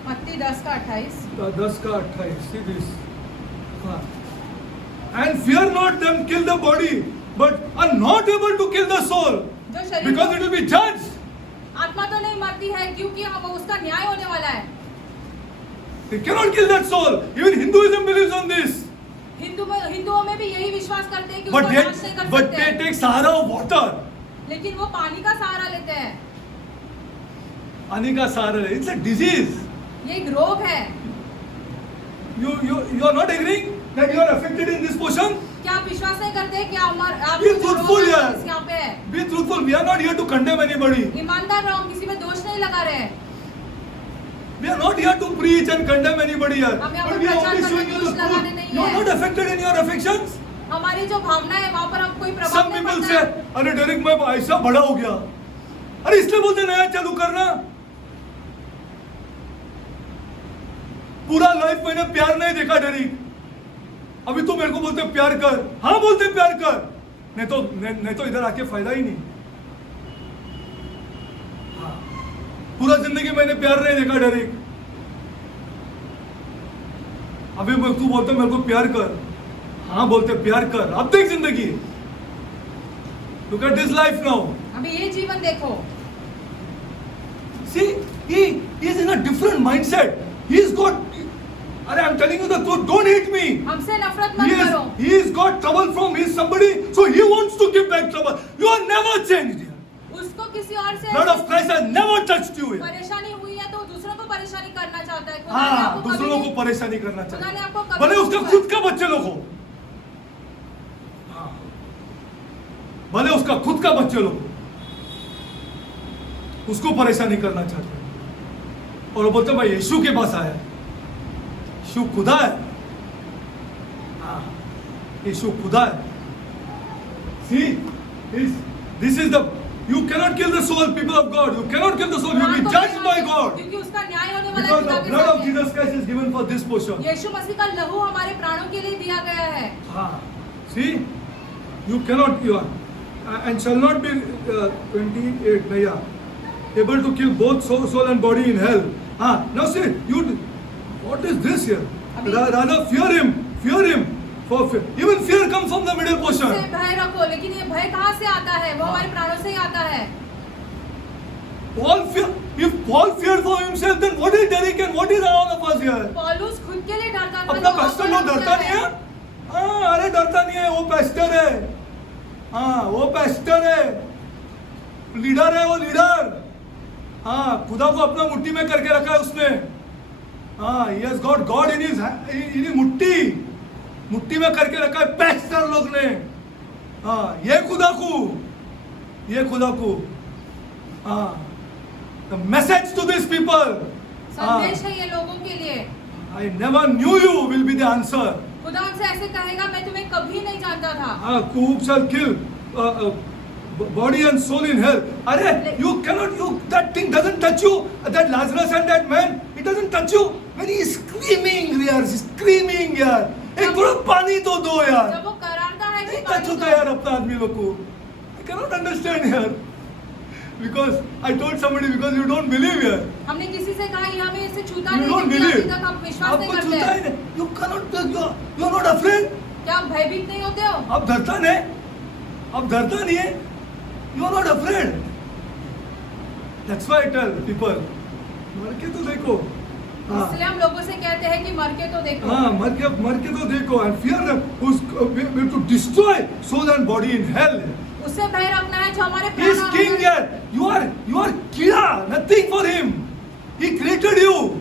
मत्ती 10 का 28. 10 का 28. See this. And fear not them kill the body, but are not able to kill the soul, जो शरीर because it will be judged. आत्मा तो नहीं मरती है क्योंकि हम उसका न्याय होने वाला है. They cannot kill that soul. Even Hinduism believes on this. हिंदुओं में भी यही विश्वास करते हैं कि But उसको they, नाश नहीं कर but सकते they हैं. take sahara of water. लेकिन वो पानी का सहारा लेते हैं. पानी का सहारा. It's a disease. ये एक रोग है. You are not agreeing that you are affected in this portion? क्या आप विश्वास नहीं करते कि आप Be truthful यार. यहाँ पे है. Be truthful. We are not here to condemn anybody. ईमानदार रहो, किसी पे दोष नहीं लगा रहे. We are not here to preach and condemn anybody here. हम यहाँ But पर we are प्रचार only करने showing you दोष the लगाने truth. नहीं You are है. not affected in your affections. हमारी जो भावना है वहाँ पर हम कोई प्रभाव Some नहीं people पड़ता say, है. अरे डेरिक मैं ऐसा बड़ा हो गया. अरे इसलिए बोलते नया चालू करना. पूरा लाइफ मैंने प्यार नहीं देखा डेरिक. अभी तो मेरे को बोलते प्यार कर. हाँ बोलते प्यार कर. नहीं तो इधर आके फायदा ही नहीं. पूरा जिंदगी मैंने प्यार नहीं देखा डेरिक. अभी तू बोलते मेरे को प्यार कर. हाँ बोलते प्यार कर. अब देख जिंदगी. Look at this life now. अभी ये जीवन देखो. See, he is in a different mindset. He's got. I'm telling you the truth. Don't hate me. हमसे नफरत मत करो. He's got trouble from his somebody, so he wants to give back trouble. You are never changed. उसको किसी और से Blood of Christ has never touched you. परेशानी हुई है तो दूसरों को परेशानी करना चाहता है. खुदा ने हाँ, आपको दूसरों कभी को परेशानी करना खुदा ने चाहिए. आपको कभी भले नहीं उसका छुआ. खुद का बच्चे लोग हो. भले उसका खुद का बच्चे लोग हो. उसको परेशानी करना चाहते हैं. और वो बोलते मैं यीशु के पास आया. यीशु खुदा है. यीशु खुदा है. See, this is the. You cannot kill the soul, people of God. You cannot kill the soul. You will be judged by God. क्योंकि उसका न्याय होने वाला है Because खुदा the के blood of सामने. Jesus Christ is given for this portion. यीशु मसीह का लहू हमारे प्राणों के लिए दिया गया है. See, you cannot, and shall not be 28, able to kill both soul and body in hell. Now see, what is this here? Rather fear him. For fear. Even fear comes from the middle portion. उससे भय रखो, लेकिन ये भय कहाँ से आता है? वो हमारे प्राणों से ही आता है. If Paul feared for himself, then what is Derek and what is all of us here? पौलुस खुद के लिए डरता था. अपना तो पास्टर और लोग क्या डरता नहीं है? अरे डरता नहीं है. वो पास्टर है. वो पास्टर है. लीडर है वो लीडर. हाँ, खुदा को अपना मुट्ठी में करके रखा है उसने. हाँ, he has got God in his मुट्ठी में करके रखा है पैस्टर लोग ने. हाँ, ये खुदा को. हाँ, the message to these people. संदेश है ये लोगों के लिए. I never knew you will be the answer. खुदा उनसे ऐसे कहेगा, मैं तुम्हें कभी नहीं जानता था. Who shall kill body and soul in hell? Arey, you cannot. That thing doesn't touch you. That Lazarus and that man, it doesn't touch you. When he is screaming, यार. एक थोड़ा पानी तो दो यार. जब वो करारता है कि नहीं टच होता यार अपना आदमी लोग को. I cannot understand यार. Because I told somebody, because you don't believe यार. हमने किसी से कहा यहाँ में इसे छूता You नहीं, don't क्योंकि believe. अभी तक आप विश्वास नहीं आपको करते छूता ही हैं. नहीं. You cannot. You are not afraid. क्या आप भयभीत नहीं होते हो? आप डरता नहीं है. You are not afraid. That's why I tell people, मर के तो देखो. हाँ, इसलिए हम लोगों से कहते हैं कि मर के तो देखो. हाँ, मर के तो देखो. And fear we to destroy soul and body in hell. उससे भय रखना है जो हमारे He is प्राण king here. You are कीड़ा. Nothing for him. He created you.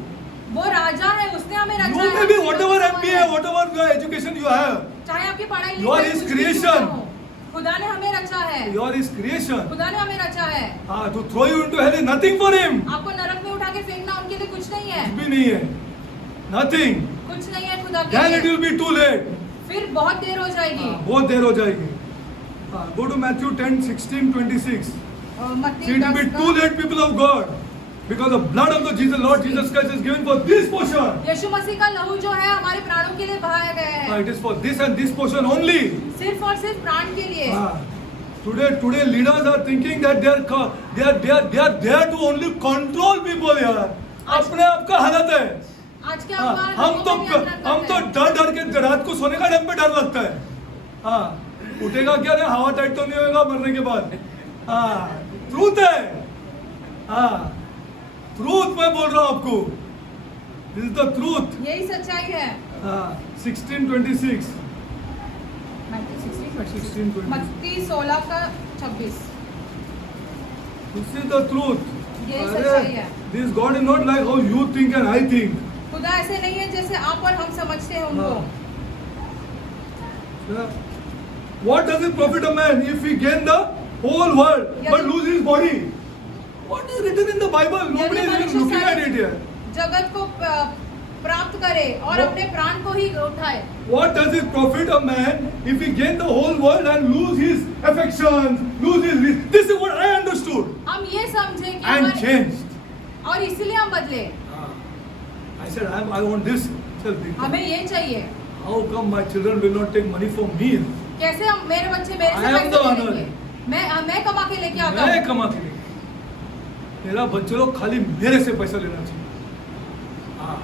वो राजा है, उसने हमें रचा You है. may be whatever MBA, whatever education you have. चाहे आपकी पढ़ाई You are लिखाई his कुछ भी creation. क्यों ना हो, खुदा ने हमें रचा है. You are his creation. खुदा ने हमें रचा है. हाँ, to throw you into hell is nothing for him. आपको नरक में उठा के फेंकना उनके लिए कुछ नहीं है. कुछ भी नहीं है. Nothing. कुछ नहीं है खुदा के Then it लिए. will be too late. फिर बहुत देर हो जाएगी. बहुत देर हो जाएगी. Go to Matthew 10:16-26. मत्ती See, it will be 10 too late, people of God, because the blood of the Lord Jesus Christ is given for this portion. यीशु मसीह का लहू जो है हमारे प्राणों के लिए बहाया गया है. It is for this and this portion only. सिर्फ और सिर्फ प्राण के लिए. Today leaders are thinking that they are there to only control people यार. अपने आप का हालत है. आज के हाँ, अखबार हम तो लोगों को हम तो डर के रात को सोने का टाइम पे डर लगता है. हाँ, उठेगा क्या नहीं, हवा टाइट तो नहीं होगा मरने के बाद. हाँ, ट्रूथ है. हाँ, ट्रूथ मैं बोल रहा हूँ आपको. This is the truth. यही सच्चाई है. हाँ, 16:26. मत्ती 16 का 26. This is the truth. यही सच्चाई है. This God is not like how you think and I think. खुदा ऐसे नहीं है जैसे आप और हम समझते हैं उनको. What does it profit a man if he gain the whole world but lose his body? What is written in the Bible? Nobody is even looking at it here. जगत को प्राप्त करे और अपने प्राण को ही उठाए. What does it profit a man if he gain the whole world and lose his affections, lose his? This is what I understood. हम ये समझे कि And changed. और इसलिए हम बदले. I said, I want this. हमें ये चाहिए. How come my children will not take money from me? कैसे हम मेरे बच्चे मेरे से I am पैसे the ले owner. लेंगे? मैं कमा के लेके आता मैं हूँ. कमा के लेके. मेरा बच्चे लोग खाली मेरे से पैसा लेना चाहिए. हाँ,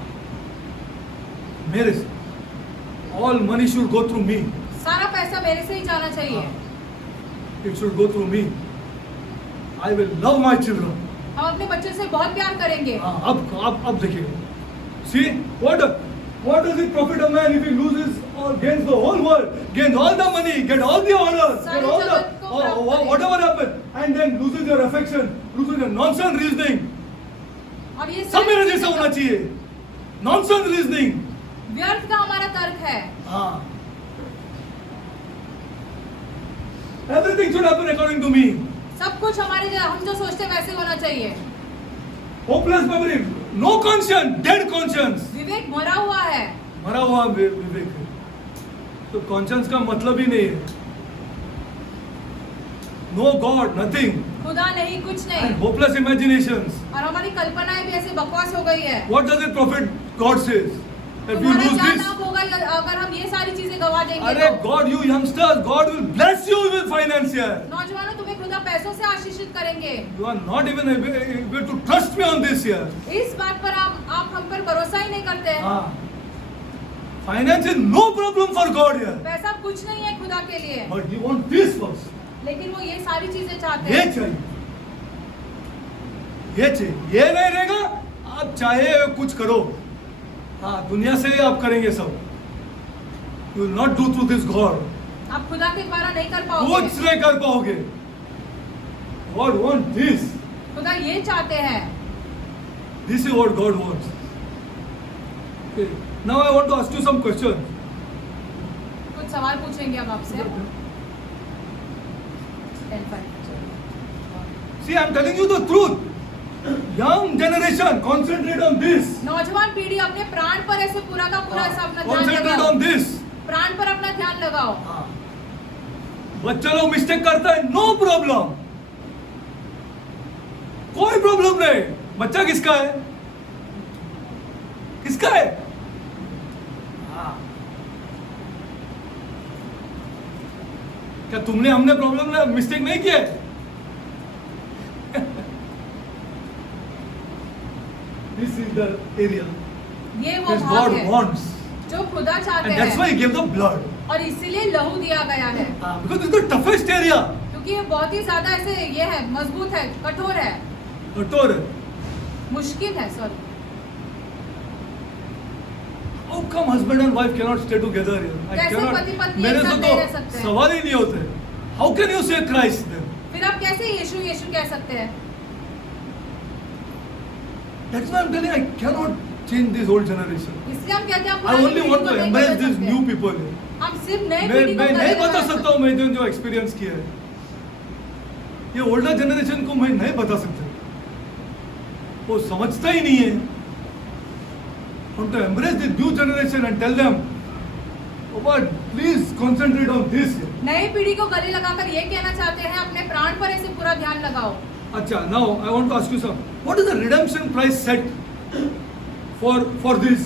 मेरे से. All money should go through me. सारा पैसा मेरे से ही जाना चाहिए. It should go through me. I will love my children. हम अपने बच्चों से बहुत प्यार करेंगे. हाँ, अब देखिए. See what does it profit a man if he loses or gains the whole world, gains all the money, get all the honors, get all the whatever happens, and then loses your affection, loses your nonsense reasoning. और ये सब मेरे जैसा होना चाहिए. Nonsense reasoning. व्यर्थ का हमारा तर्क है. हाँ. Everything should happen according to me. सब कुछ हम जो सोचते हैं वैसे होना चाहिए. Hopeless memory, no conscience, dead conscience. विवेक मरा हुआ है. मरा हुआ विवेक है. तो conscience का मतलब ही नहीं है. No God, nothing. खुदा नहीं, कुछ नहीं. And hopeless imaginations. और हमारी कल्पनाएं भी ऐसे बकवास हो गई है. What does it profit? God says, if you lose क्या this. लाभ होगा अगर हम ये सारी चीजें गवा देंगे? अरे God, you youngsters, God will bless you with finance here. नौजवानों, तुम्हें खुदा पैसों से आशीषित करेंगे. You are not even able to trust me on this here. इस बात पर आप हम पर भरोसा ही नहीं करते हैं. हाँ. Finance is no problem for God here. पैसा कुछ नहीं है खुदा के लिए. But He wants this first. लेकिन वो ये सारी चीजें चाहते ये हैं. चाहिए. ये चाहिए. ये नहीं रहेगा, आप चाहे कुछ करो. हाँ, दुनिया से ही आप करेंगे सब. You will not do through this God. आप खुदा के द्वारा नहीं कर पाओगे. कुछ नहीं कर पाओगे. God wants this. खुदा ये चाहते हैं. This is what God wants. Okay. Now I want to ask you some questions. कुछ सवाल पूछेंगे अब आपसे. 10-5. See, I'm telling you the truth. Young generation, concentrate on this. नौजवान पीढ़ी अपने प्राण पर ऐसे पूरा का पूरा ऐसा अपना ध्यान Concentrate लगाओ. on this. प्राण पर अपना ध्यान लगाओ. बच्चा लोग मिस्टेक करता है, नो प्रॉब्लम, कोई प्रॉब्लम नहीं. बच्चा किसका है? किसका है? क्या तुमने हमने प्रॉब्लम मिस्टेक नहीं किया है? This is the area ये वो which भाग God है wants, जो खुदा चाहते and that's why हैं. He gave the blood. और इसीलिए लहू दिया गया है. Because it's the toughest area. क्योंकि ये बहुत ही ज्यादा ऐसे ये है, मजबूत है, कठोर है, कठोर है. मुश्किल है. Sorry. How come husband and wife cannot stay together here? I कैसे cannot. पति पत्नी मेरे एक से साथ नहीं रह सकते तो हैं? सवाल ही नहीं होते. How can you say Christ then? फिर आप कैसे यीशु यीशु कह सकते हैं? That's why I'm telling you, I cannot change this old generation. इसलिए हम कहते हैं हम I पुरानी only पीढ़ी want को to नहीं embrace बदल these सकते. new people. हम सिर्फ नए मैं पीढ़ी को नहीं नहीं बता सकता हूँ, मैं जो एक्सपीरियंस किया है. ये ओल्डर जनरेशन को मैं नहीं बता सकता. वो समझता ही नहीं है. I want to embrace the new generation and tell them, oh, but please concentrate on this. नई पीढ़ी को गले लगाकर ये कहना चाहते हैं अपने प्राण पर ऐसे पूरा ध्यान लगाओ. अच्छा, now I want to ask you some. What is the redemption price set for this?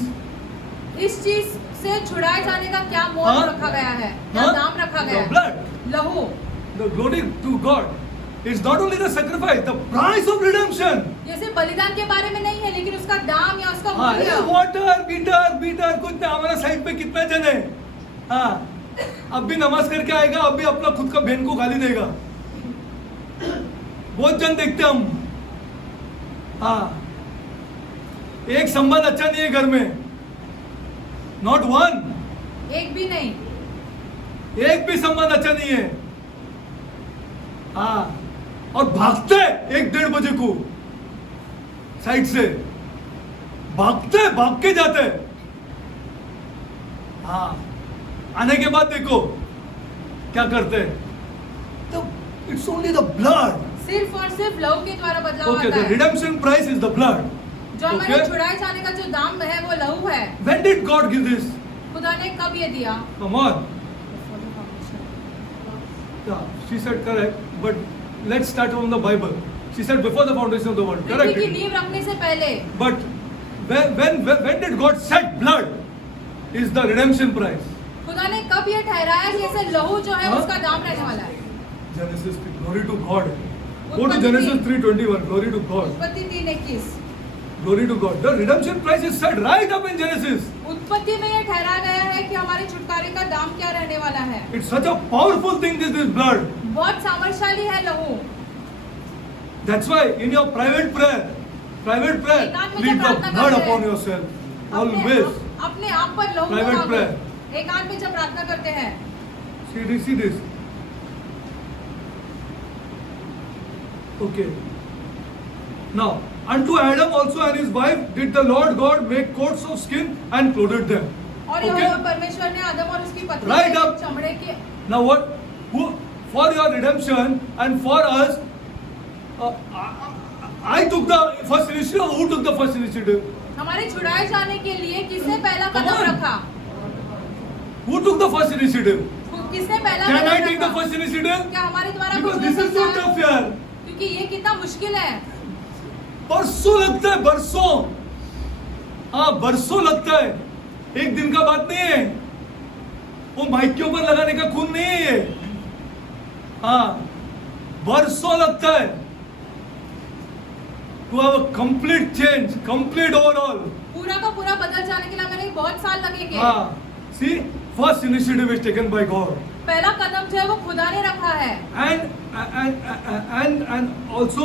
इस चीज से छुड़ाए जाने का क्या मोल हाँ? रखा गया है, क्या Huh? दाम रखा गया The है? blood, लहू. the glory to God. It's not only the sacrifice, the price of redemption. जैसे बलिदान के बारे में नहीं है, लेकिन उसका दाम या उसका हाँ, मूल्य. वाटर बीटर कुछ नहीं. हमारा साइड पे कितना जन है? हाँ, अब भी नमाज करके आएगा, अब भी अपना खुद का बहन को गाली देगा. बहुत जन देखते हम. हाँ, एक संबंध अच्छा नहीं है घर में. Not one. एक भी नहीं. एक भी संबंध अच्छा नहीं है. हाँ, और भागते 1-1:30 बजे को साइड से भाग के जाते. हाँ, आने के बाद देखो क्या करते हैं. तो इट्स ओनली द ब्लड. सिर्फ और सिर्फ लहू के द्वारा बदलाव ओके, आता द है. Redemption price is the blood. जो हमारे Okay. छुड़ाए जाने का जो दाम है वो लहू है. When did God give this? खुदा ने कब ये दिया? Come on. She said correct, but let's start from the Bible. She said before the foundation of the world. पृथ्वी की Correct. नींव रखने से पहले. But when did God set blood? Is the redemption price? खुदा ने कब ये ठहराया कि ऐसे लहू जो है हाँ? उसका दाम रहने वाला है? Genesis 3. Glory to God. Go to उत्पत्ति Genesis तीन. 3:21. Glory to God. उत्पत्ति 3:21. Glory to God. The redemption price is set right up in Genesis. उत्पत्ति में ये ठहराया गया है कि हमारे छुटकारे का दाम क्या रहने वाला है. It's such a powerful thing. This is blood. बहुत सामर्थ्यशाली है लहू. That's why in your private prayer, एकांत में plead जब the प्रार्थना blood करते हैं, upon yourself. Always. अपने आप पर लहू Private लगाओ. prayer. एकांत में जब प्रार्थना करते हैं. See this. Okay. Now, unto Adam also and his wife did the Lord God make coats of skin and clothed them. और Okay. यहोवा परमेश्वर ने आदम और उसकी पत्नी Right के up. चमड़े के. Now what? Who for your redemption and for us? I took the first initiative. Who took the first initiative? हमारे छुड़ाए जाने के लिए किसने पहला Come कदम on. रखा? Who took the first initiative? किसने पहला Can I Kadam take the रखा? first initiative? क्या हमारे द्वारा Because कुछ this हो is so सकता tough है? यार. क्योंकि ये कितना मुश्किल है. बरसों लगता है, बरसों. हाँ, बरसों लगता है. एक दिन का बात नहीं है. वो माइक के ऊपर लगाने का खून नहीं है ये. हाँ, बरसों लगता है. To have a complete change, complete overall. पूरा का पूरा बदल जाने के लिए हमें बहुत साल लगेंगे. हाँ, see, first initiative is taken by God. पहला कदम जो है वो खुदा ने रखा है. And also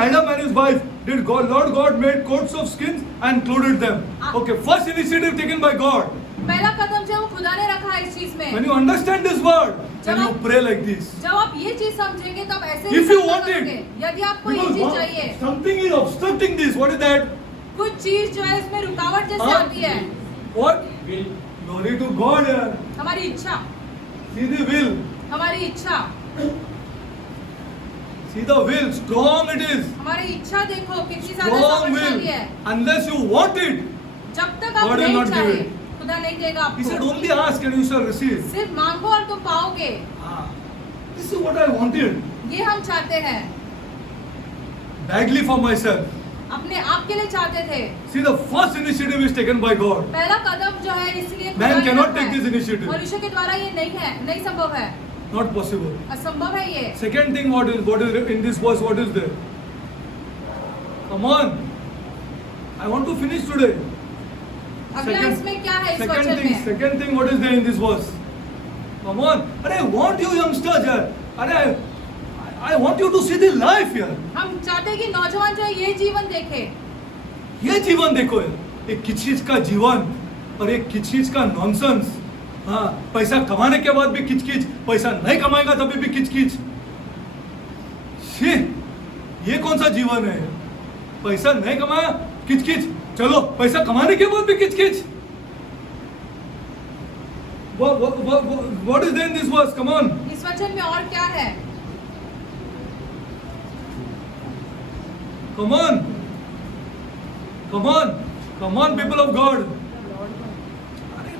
Adam and his wife Lord God made coats of skins and clothed them. Okay, first initiative taken by God. पहला कदम जो है वो खुदा ने रखा है इस चीज में। When you understand this word, then जब you आप- pray like this. जब आप ये चीज समझेंगे तो आप ऐसे ही If you प्रार्थना want it, करोगे। यदि आपको ये Because चीज what- चाहिए, something is obstructing this. What is that? कुछ चीज जो है इसमें रुकावट जैसे हाँ? आती है। What? Glory to God here. हमारी इच्छा, See the will. हमारी इच्छा, See the will. Strong it is. हमारी इच्छा देखो कितनी ज्यादा Strong शक्तिशाली will. है। Unless you want it, जब तक आप God will नहीं not give चाहे, it. खुदा नहीं देगा He said आपको। only ask and you shall receive. सिर्फ मांगो और तुम पाओगे। This is what I wanted. ये हम चाहते हैं, Badly for myself. अपने आप के लिए चाहते थे। See, the first initiative is taken by God. पहला कदम जो है इसलिए खुदा Man ने cannot रखा take है। this initiative. मनुष्य के द्वारा ये नहीं है, नहीं संभव है, Not possible. असंभव है ये। Second thing, what is in this verse? What is there? Come on. I want to finish today. अगला इसमें क्या है इस second वचन thing, में? second thing, what is there in this verse? Come on. But I want you youngsters here. I want you to see the life here. हम चाहते हैं कि नौजवान जो है ये जीवन देखे। ये जीवन देखो यार, एक किचकिच का जीवन और एक किचकिच का नॉनसेंस। हाँ, पैसा कमाने के बाद भी किचकिच, पैसा नहीं कमाएगा तभी भी किचकिच। छी, ये कौन सा जीवन है? पैसा नहीं कमाया किचकिच, चलो पैसा कमाने के बाद भी किचकिच। What is there in this verse? Come on. इस वचन में और क्या है? Come on. Come on. Come on, people of God.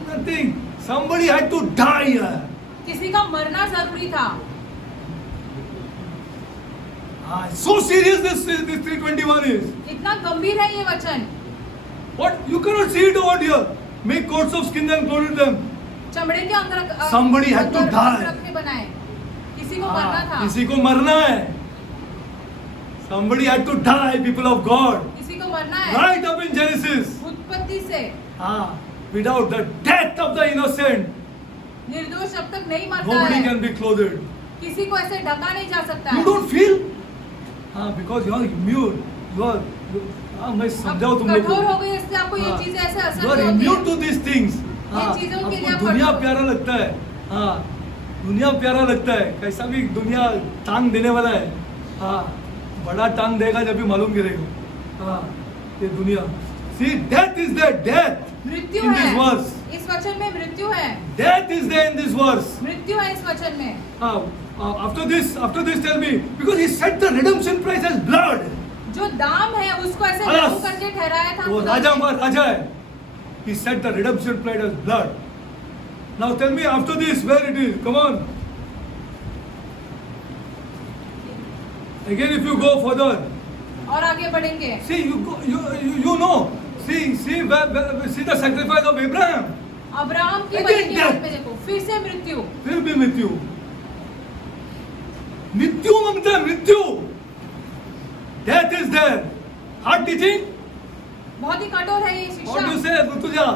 Nothing. Somebody had to die here. किसी का मरना जरूरी था। So serious this 321 is. इतना गंभीर है ये वचन। What? You cannot see it over here. Make coats of skin and clothe them. चमड़े के अंदर Somebody had to die. रखे बनाए। किसी को मरना था। किसी को मरना है. Somebody had to die, people of God. किसी को मरना है। Right up in Genesis. उत्पत्ति से Without the death of the innocent, निर्दोष जब तक नहीं मरता nobody है, can be clothed. किसी को ऐसे ढका नहीं जा सकता You है। don't feel? Because you are immune. मैं अब समझाऊं तुम लोग कठोर को. हो गई इसलिए आपको ये चीजें ऐसे असर You are नहीं होती immune हैं। to these things. ये चीजों के लिए आपको आप दुनिया कठोर- प्यारा लगता है. दुनिया प्यारा लगता है. कैसा भी दुनिया टांग देने वाला है. बड़ा टांग देगा जब भी मालूम गिरेगा. ये दुनिया. See, death is there. Death मृत्यु in this है। verse. इस वचन में मृत्यु है। Death is there in this verse. मृत्यु है इस वचन में। After this, tell me, because he set the redemption price as blood. जो दाम है उसको ऐसे Yes. लागू करके ठहराया था वो खुदा राजा ने। हमारा राजा है. He set the redemption price as blood. Now tell me after this where it is. Come on. Again, if you go further, और आगे बढ़ेंगे। see you know. See the sacrifice of Abraham. Abraham की Again बलि के death. हाथ में देखो, फिर से मृत्यु। फिर भी मृत्यु. मृत्यु ममता मृत्यु. Death is there. Hard teaching. बहुत ही कठोर है ये What do you शिक्षा। say, Rutuja?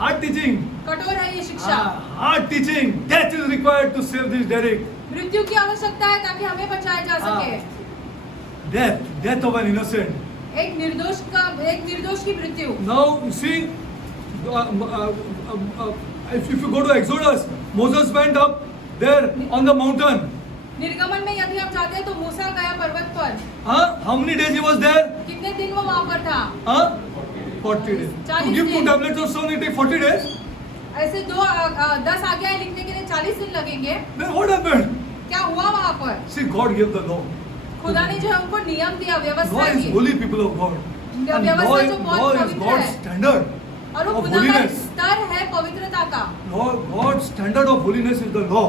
Hard teaching. कठोर है ये शिक्षा। Hard teaching. Death is required to save this Derek. मृत्यु की आवश्यकता है ताकि हमें बचाया जा सके। Death of an innocent. एक निर्दोष की मृत्यु। Now you see, if you go to Exodus, Moses went up there on the mountain. निर्गमन में यदि हम जाते हैं तो मूसा गया पर्वत पर। How many days he was there? कितने दिन वो वहां पर था? 40 days. To 40 give 2 days. tablets of stone, it take 40 days. ऐसे 10 आज्ञाएं लिखने के लिए 40 दिन लगेंगे। Then what happened? क्या हुआ वहां पर? See, God gave the law. खुदा ने जो है उनको नियम दिया, व्यवस्था Law is the. holy, people of God. And व्यवस्था जो law बहुत is पवित्र God's है standard और वो of खुदा का holiness. स्तर है पवित्रता का। God's standard of holiness is the law.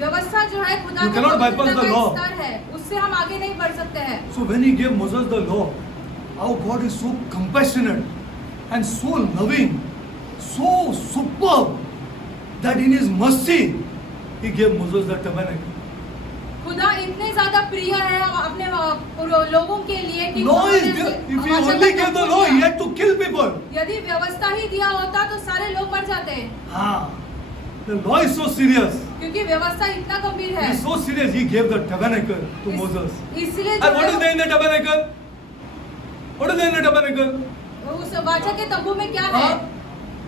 व्यवस्था जो है खुदा You का cannot bypass पवित्रता the का law. स्तर है, उससे हम आगे नहीं बढ़ सकते हैं। So when he gave Moses the law, how God is so compassionate and so loving, so superb, that in his mercy he gave Moses the tabernacle. खुदा इतने ज्यादा प्रिय है अपने लोगों के लिए कि Law is उन्होंने there. If he वचन only को gave the दिया। law, he had to kill people. यदि व्यवस्था ही दिया होता तो सारे लोग मर जाते, The law is so serious. क्योंकि व्यवस्था इतना गंभीर It है। is so serious. He gave the tabernacle to Moses. इसलिए And what is जो there in the tabernacle? What is there in the tabernacle? उस वाचा के तंबू में क्या है?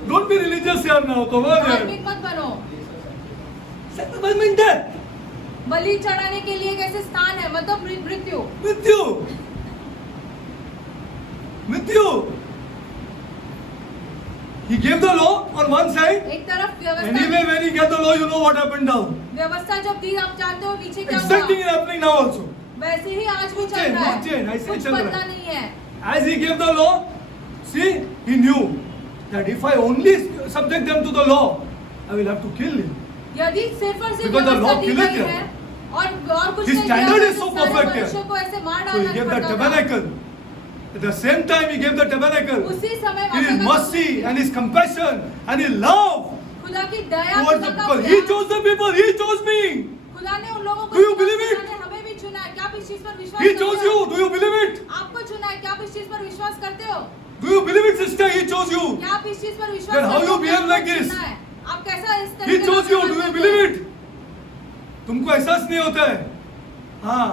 Don't be religious here now. Come on, man. धार्मिक मत बनो। Sacrifice means death. बलि चढ़ाने के लिए कैसे स्थान है, मतलब मृत्यु। Mrityu. Mrityu. He gave the law on one side. एक तरफ व्यवस्था, Anyway, when he gave the law, you know what happened now. व्यवस्था जब दी आप जानते हो नीचे क्या Exact thing is हुआ। happening now also. वैसे ही आज भी No चल change, रहा no change. है, ऐसे ही कुछ चल रहा है। बदला नहीं है। As he gave the law, see, he knew that if I only subject them to the law, I will have to kill him. यदि सिर्फ और सिर्फ Because the law व्यवस्था दी killeth गई him. है और कुछ His नहीं standard दिया, is so तो सारे perfect here. मनुष्यों को ऐसे मार So he डालना gave the पड़ता था। tabernacle. At the same time, he gave the tabernacle. उसी समय In his mercy and his compassion and his love खुदा की दया, towards the खुदा का people. He प्यार, chose the people. He chose me. खुदा ने उन लोगों को Do you चुना, believe it? खुदा ने हमें भी चुना है। क्या आप इस चीज पर विश्वास He करते chose हो? you. Do you believe it? आपको चुना है, क्या आप इस चीज पर विश्वास करते हो? Do you believe it, sister? He chose you. क्या आप इस चीज पर विश्वास Then how करते you हो कि behave आपको like this? चुना है? आप कैसा इस He तरीके chose से you. व्यवहार Do you करते believe हो? it? तुमको एहसास नहीं होता है? हाँ.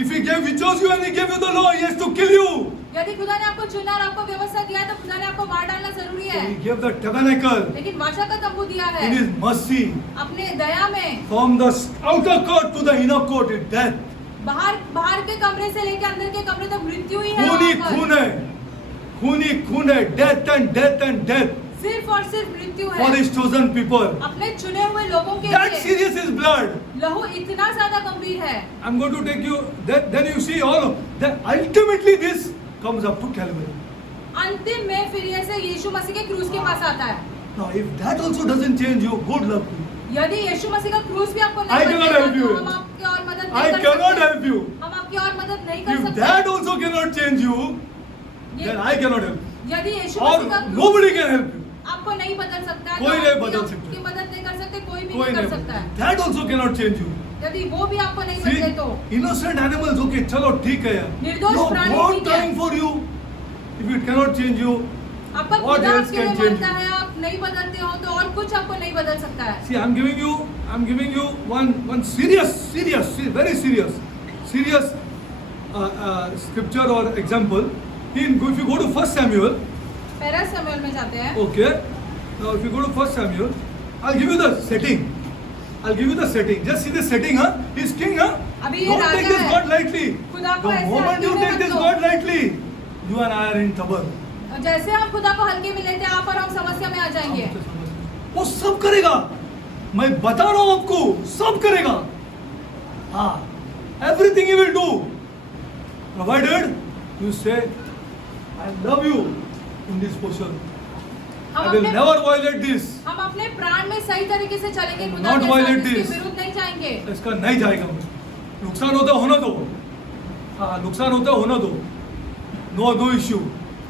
If he chose you and he gave you the law, he has to kill you. यदि खुदा ने आपको चुना और आपको व्यवस्था दिया है, तो खुदा ने आपको मार डालना जरूरी So है। he gave the tabernacle लेकिन वाचा का तंबू दिया है in his mercy अपने दया में। from the outer court to the inner court is death. बाहर के कमरे से लेकर अंदर के कमरे तक मृत्यु ही है खून ही वहाँ पर। खून है. खून ही खून है. Death and death and death सिर्फ और सिर्फ मृत्यु for है his chosen people. अपने चुने हुए लोगों के That लिए। serious is blood. लहू इतना ज्यादा गंभीर है। I'm going to take you. Then you see all. Then ultimately this comes up to Calvary. अंतिम में फिर ये से यीशु मसीह के क्रूस के पास आता है। Now, if that also doesn't change you, good luck to you. यदि यीशु मसीह का क्रूस भी आपको I नहीं cannot बदलेगा, help you. तो हम आपकी और मदद I नहीं कर cannot सकते। help you. हम आपकी और मदद नहीं कर If सकते। that also cannot change you, ये- then I cannot help you. यदि यीशु Or मसीह का क्रूस nobody can help you. आपको नहीं बदल सकता है, कोई तो नहीं आप बदल भी सकता। आपकी मदद नहीं कर सकते, कोई भी कोई नहीं कर नहीं. सकता है। That also cannot change you. यदि वो भी आपको नहीं See, बदले तो innocent animals, okay, चलो ठीक है यार. निर्दोष No, प्राणी more ठीक है। time for you. If it cannot change you, आपका what खुदा else आपके can लिए change मरता you? है, आप नहीं बदलते हो तो और कुछ आपको नहीं बदल सकता है। See, I'm giving you one serious, very serious scripture or example. If you go to 1 Samuel, पहला शमूएल में जाते हैं। okay. Now, if you go to 1 Samuel, I'll give you the setting. Just see the setting, huh? He's king, huh? अभी ये Don't राजा take this है। God lightly. खुदा को The ऐसे moment हल्के you में take मत this low. God lightly, you and I are in trouble. और जैसे आप खुदा को हल्के में लेते हैं, आप और हम समस्या में आ जाएंगे। वो सब करेगा. मैं बता रहा हूं आपको, सब करेगा. हाँ, everything he will do, provided you say, I love you in this portion. I will never violate this. हम अपने प्राण में सही तरीके से चलेंगे, खुदा Not के violate साथ इसके this. विरुद्ध नहीं जाएंगे। इसका नहीं जाएगा. नुकसान होता होना दो. हाँ, नुकसान होता होना दो. No issue.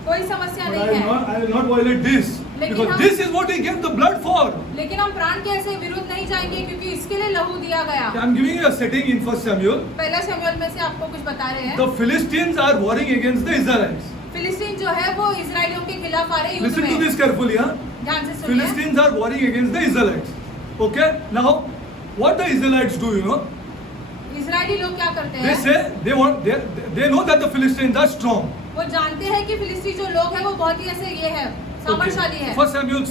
कोई समस्या But नहीं है। I will not violate this. लेकिन Because हम- this is what he gave the blood for. लेकिन हम प्राण के ऐसे विरुद्ध नहीं जाएंगे, क्योंकि इसके लिए लहू दिया गया। I'm giving you a setting in 1 Samuel. पहला शमूएल में से आपको कुछ बता रहे हैं। The Philistines are warring against the Israelites. फिलिस्तीन जो है वो इजरायलियों के खिलाफ आ रहे युद्ध Listen to में। this carefully, huh? ध्यान से सुनिए। Philistines are warring against the Israelites. Okay? Now, what the Israelites do, you know? Israeli लोग क्या करते They हैं? say they know that the Philistines are strong. वो जानते हैं कि फिलिस्ती जो लोग हैं वो बहुत ही ऐसे ये है, सामर्थ्यशाली है। 1 Samuel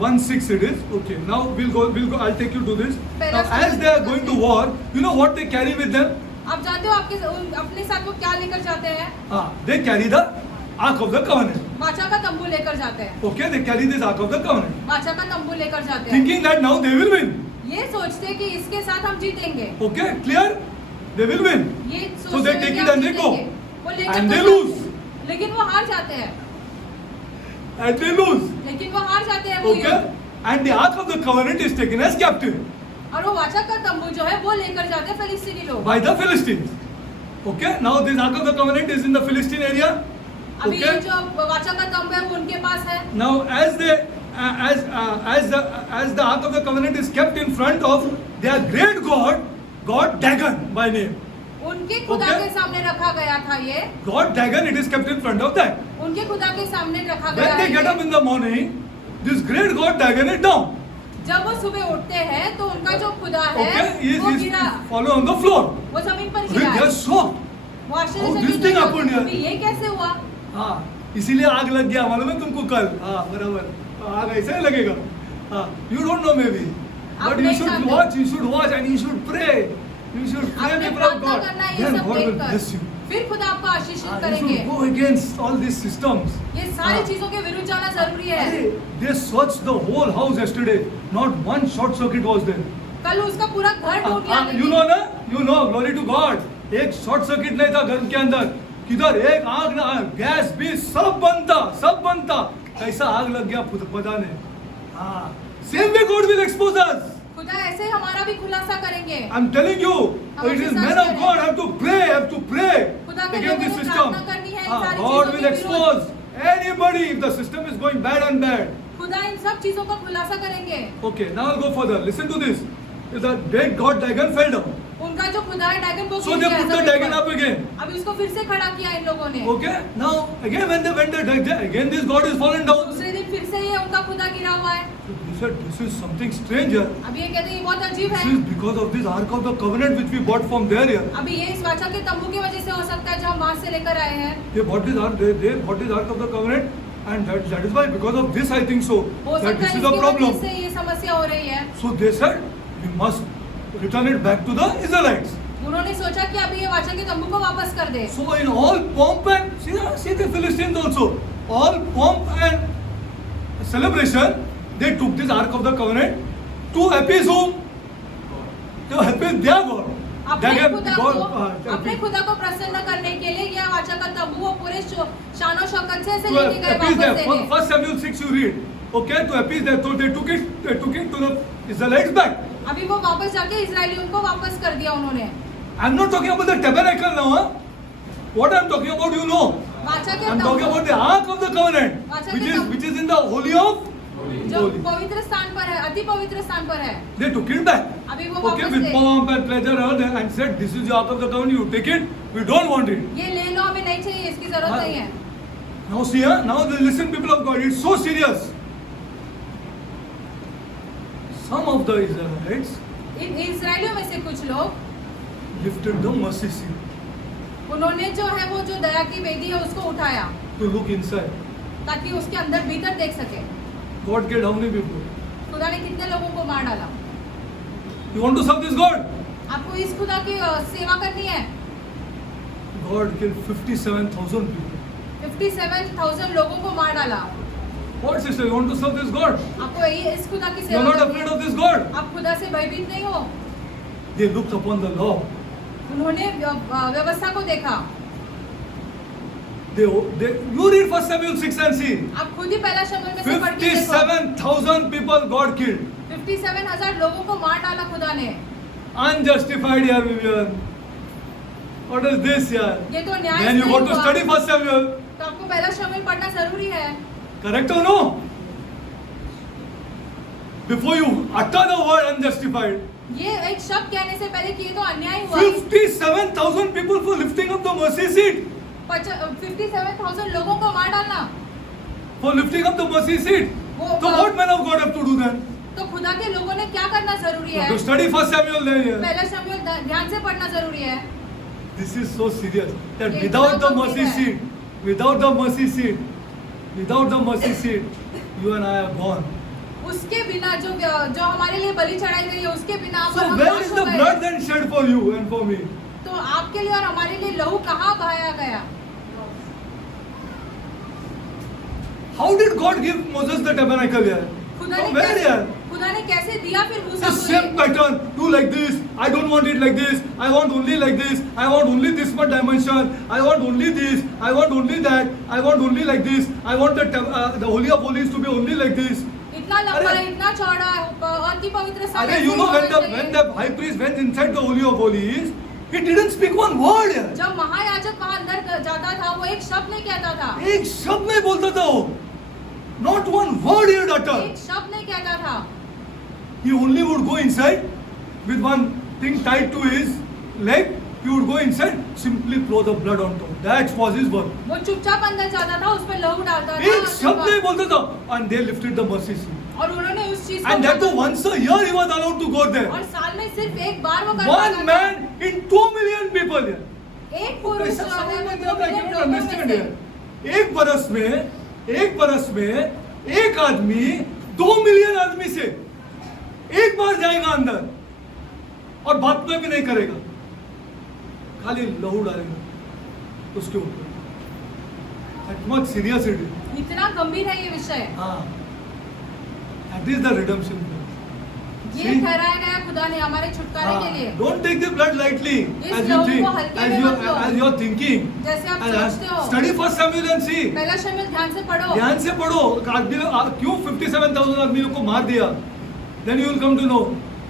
1:6 it is. Okay. Now we'll go. I'll take you to this. Now, as they are going to war, you know what they carry with them? आप जानते हो अपने साथ वो क्या लेकर जाते हैं? They carry the Ark of the Covenant. वाचा का तंबू लेकर जाते हैं। Okay, they carry this Ark of the Covenant, वाचा का तंबू लेकर जाते हैं, thinking that now they will win. ये सोचते हैं कि इसके साथ हम जीतेंगे। Okay, clear? They will win. ये So सोचते they हैं take कि it हम and they go. जीतेंगे। वो लेकर And तो they जाते- lose. लेकिन वो हार जाते हैं। And they lose. लेकिन वो हार जाते हैं वो Okay, युद्ध। and the Ark of the Covenant is taken as captive और वो वाचा का तंबू जो है वो लेकर जाते हैं फिलिस्तीनी लोग। by the Philistines. Okay, now this Ark of the Covenant is in the Philistine area. अभी ये Okay, जो वाचा का तंबू है वो उनके पास है। now as the Ark of the Covenant is kept in front of their great God Dagon by name. उनके खुदा Okay. के सामने रखा गया था ये। God Dagon, it is kept in front of that. उनके खुदा के सामने रखा गया When they है get up ये। in the morning, this great God Dagon is down. जब वो सुबह उठते हैं तो उनका जो खुदा है Okay, he वो is गिरा, follow on the floor. वो जमीन पर They गिरा are है। shocked. वो How आश्चर्यचकित this thing हो happened गए, here? अभी ये कैसे हुआ? हाँ, इसीलिए आग लग गया मालूम है तुमको कल. हाँ, बराबर. आग ऐसा ही लगेगा. You don't know maybe, आप but you नहीं should जानते. watch. You should watch and you should pray. You should pray आपने people of प्रार्थना God. करना है ये Then सब God will देखकर. bless you. फिर खुदा आपको आशीषित You करेंगे. should go against all these systems. ये सारी हाँ. चीजों के विरुद्ध जाना जरूरी है. Hey, they searched the whole house yesterday. Not one short circuit was there. कल उसका पूरा घर ढूंढ लिया. You know ना? You know, glory to God. एक शॉर्ट सर्किट नहीं था घर के अंदर. किधर एक आग ना, गैस भी सब बनता. कैसा आग लग गया पता नहीं. हाँ. Same way God will expose us. खुदा ऐसे हमारा भी खुलासा करेंगे. I'm telling you, हम it is अपने men साथ of करें. God have to pray खुदा के against लोगों this को system. प्रार्थना करनी है इन सारी God चीजों will के expose anybody if the system is going bad and bad. खुदा इन सब चीजों का खुलासा करेंगे. Okay, now I'll go further. Listen to this. The great God Dagon fell down. उनका जो खुदा है ड्रैगन वो So गिर they गया put the जमीन dragon पर. up again. अभी उसको फिर से खड़ा किया इन लोगों ने. Okay, now again when they went there, again this God is fallen down. दूसरे दिन फिर से ये उनका खुदा गिरा हुआ है. So they said, this is something strange here. अभी ये कहते हैं ये बहुत अजीब This है. is because of this Ark of the Covenant which we bought from there here. अभी ये इस वाचा के तंबू की वजह से हो सकता है जो हम वहां से लेकर आए हैं. They bought this Ark of the Covenant, and that is why because of this I think so हो that सकता this है is a इसकी वजह problem. से ये समस्या हो रही है. So they said we must return it back to the Israelites. उन्होंने सोचा कि अभी ये वाचा के तंबू को वापस कर दे. So in all pomp and see the Philistines also, all pomp and celebration, they took this Ark of the Covenant to appease whom? To appease their God. अपने खुदा को प्रसन्न करने के लिए यह वाचा का तंबू वो पूरे शानो शौकत से ऐसे लेके गए appease them. वापस देने. First Samuel 6 you read. Okay, to appease them, so they took it to the Israelites back. अभी वो वापस जाके इजरायलियों को वापस कर दिया उन्होंने. I'm not talking about the tabernacle now. Huh? What I'm talking about, you know. वाचा के I'm talking about the Ark of the Covenant, which is in the Holy of जो पवित्र स्थान पर है, अति पवित्र स्थान पर है. They took it back. अभी वो Okay, वापस with ले. pomp and pleasure and said, this is the Ark of the Covenant, you take it, we don't want it. ये ले लो, हमें नहीं चाहिए, इसकी जरूरत हाँ. नहीं है. Now see, now listen people of God, it's so serious. Some of the Israelites इन इजरायलियों में से कुछ लोग lifted the mercy seat उन्होंने जो है वो जो दया की वेदी है उसको उठाया to look inside. ताकि उसके अंदर भीतर देख सके. God killed how many people? खुदा ने कितने लोगों को मार डाला. You want to serve this God? आपको इस खुदा की सेवा करनी है. God killed 57,000 people. 57,000 लोगों को मार डाला. What sister, you want to serve this God? आपको इस खुदा की You सेवा are not करनी afraid है. of this God? आप खुदा से भयभीत नहीं हो. They looked upon the law. उन्होंने व्यवस्था को देखा. You read 1 Samuel 6 and see. आप खुद ही पहला शमूएल में से पढ़ के देखो. 57,000 people God killed. 57,000 लोगों को मार डाला खुदा ने. Unjustified here, Vivian. What is this here? ये तो न्याय Then you नहीं got to हुआ. study 1 Samuel. तो आपको पहला शमूएल पढ़ना जरूरी है. Correct or no? Before you utter the word unjustified. ये एक शब्द कहने से पहले कि ये तो अन्याय हुआ. 57,000 people for lifting up the mercy seat. 57,000 लोगों को मार डालना. For lifting up the mercy seat. So what men of God have to do then? तो खुदा के लोगों ने क्या करना जरूरी है. To study 1 Samuel there. पहला शमूएल ध्यान से पढ़ना जरूरी है. This is so serious that ये without the इतना mercy गंभीर है. seat, without the mercy seat, without the mercy seat, you and I are gone. उसके बिना जो हमारे लिए बलि चढ़ाई गई है उसके बिना आप और So हम where नाश is हो the गए. blood then shed for you and for me? तो आपके लिए और हमारे लिए लहू कहाँ बहाया गया. How did God give Moses the tabernacle here? खुदा From ने where here? खुदा ने कैसे दिया फिर मूसा The को same ये. pattern. Do like this. I don't want it like this. I want only like this. I want only this much dimension. I want only this. I want only that. I want only like this. I want the Holy of Holies to be only like this. इतना लंबा अरे- इतना चौड़ा अति पवित्र स्थान Arey, ऐसे you know होना when चाहिए. the high priest went inside the Holy of Holies, he didn't speak one word here. जब महायाजक वहां अंदर जाता था वो एक शब्द नहीं कहता था. एक शब्द नहीं बोलता था वो. Not one word he had एक uttered. शब्द नहीं कहता था. He only would go inside with one thing tied to his leg. He would go inside, simply pour the blood on top. That was his work. वो चुपचाप अंदर जाता था उस पर लहू डालता था. एक शब्द नहीं बोलता था. And they lifted the mercy seat. और उन्होंने उस चीज And that too once a year he was allowed to go there. और साल में सिर्फ एक बार वो कर One पाता था. man in 2 million people here. एक पुरुष कैसा जो है समझ वो में 2 आता है, I मिलियन cannot लोगों में understand से. here. एक बरस में एक आदमी 2 मिलियन आदमी से एक बार जाएगा अंदर और बात में भी नहीं करेगा, खाली लहू डालेगा उसके ऊपर। बहुत सीरियस इट इज। इतना गंभीर है ये विषय। हाँ, दैट इज द रिडेम्पशन। ये ठहराया गया खुदा ने हमारे छुटकारे के लिए। Don't take the blood lightly इस as you लहू think, को हल्के में मत लो। as you are thinking. जैसे आप And सोचते हो। study First Samuel and see. पहला शमूएल ध्यान से पढ़ो। ध्यान से पढ़ो, आदमी क्यों 57,000 आदमियों को मार दिया? Then you will come to know.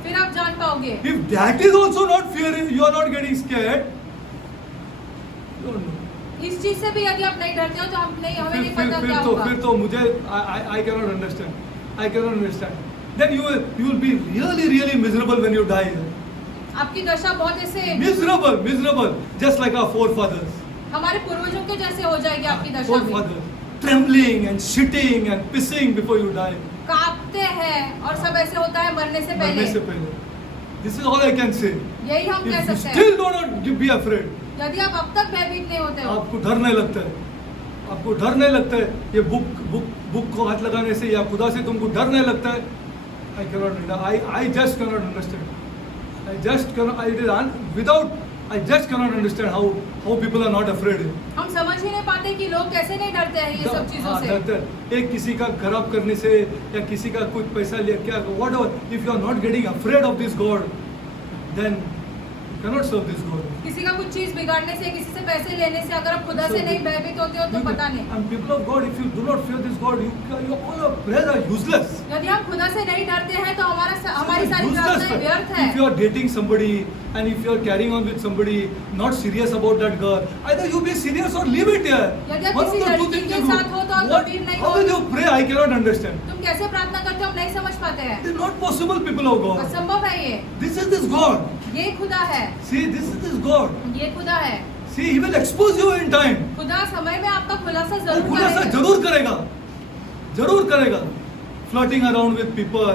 फिर आप जान पाओगे। If that is also not fearing, you are not getting scared. Don't know. इस चीज से भी यदि आप नहीं डरते हो तो हम नहीं, हमें नहीं पता क्या होगा। फिर तो मुझे I cannot understand. I cannot understand. Then you will be really miserable when you die. आपकी दशा बहुत ऐसे Miserable, just like our forefathers. हमारे पूर्वजों के जैसे हो जाएगी आपकी दशा भी। Forefathers, trembling and shitting and pissing before you die. कांपते हैं और सब ऐसे होता है मरने से पहले। This is all I can say. यही हम कह If you सकते हैं। still do not be afraid, यदि आप अब तक भयभीत नहीं होते हो, आपको डर नहीं लगता है, आपको डर नहीं लगता है, ये बुक को हाथ लगाने से या खुदा से तुमको डर नहीं लगता है, I just cannot understand. I just cannot understand how people are not afraid. हम समझ ही नहीं पाते कि लोग कैसे नहीं डरते हैं ये सब चीजों से। डरते हैं। एक किसी का खराब करने से या किसी का कुछ पैसा लिया क्या whatever, if you are not getting afraid of this God, then you cannot serve this God. किसी का कुछ चीज बिगाड़ने से, किसी से पैसे लेने से अगर आप खुदा से नहीं भयभीत होते हो तो पता नहीं। And people of God, if you do not fear this God, you all your prayers are useless. यदि हम खुदा से नहीं डरते हैं तो हमारी सारी प्रार्थनाएं व्यर्थ है। If you are dating somebody and if you are carrying on with somebody not serious about that girl, either you be serious or leave it here. यदि आप One of किसी the two लड़की things के you do. साथ हो तो आप What- गंभीर नहीं How हो। will you pray? I cannot understand. तुम कैसे प्रार्थना करते हो हम नहीं समझ पाते हैं। It is not possible, people of God. असंभव है ये। This is this God. ये खुदा है। See, this is this God. ये खुदा है। See, He will expose you in time. खुदा समय में आपका खुलासा वो जरूर खुलासा करेगा। जरूर करेगा। Flirting around with people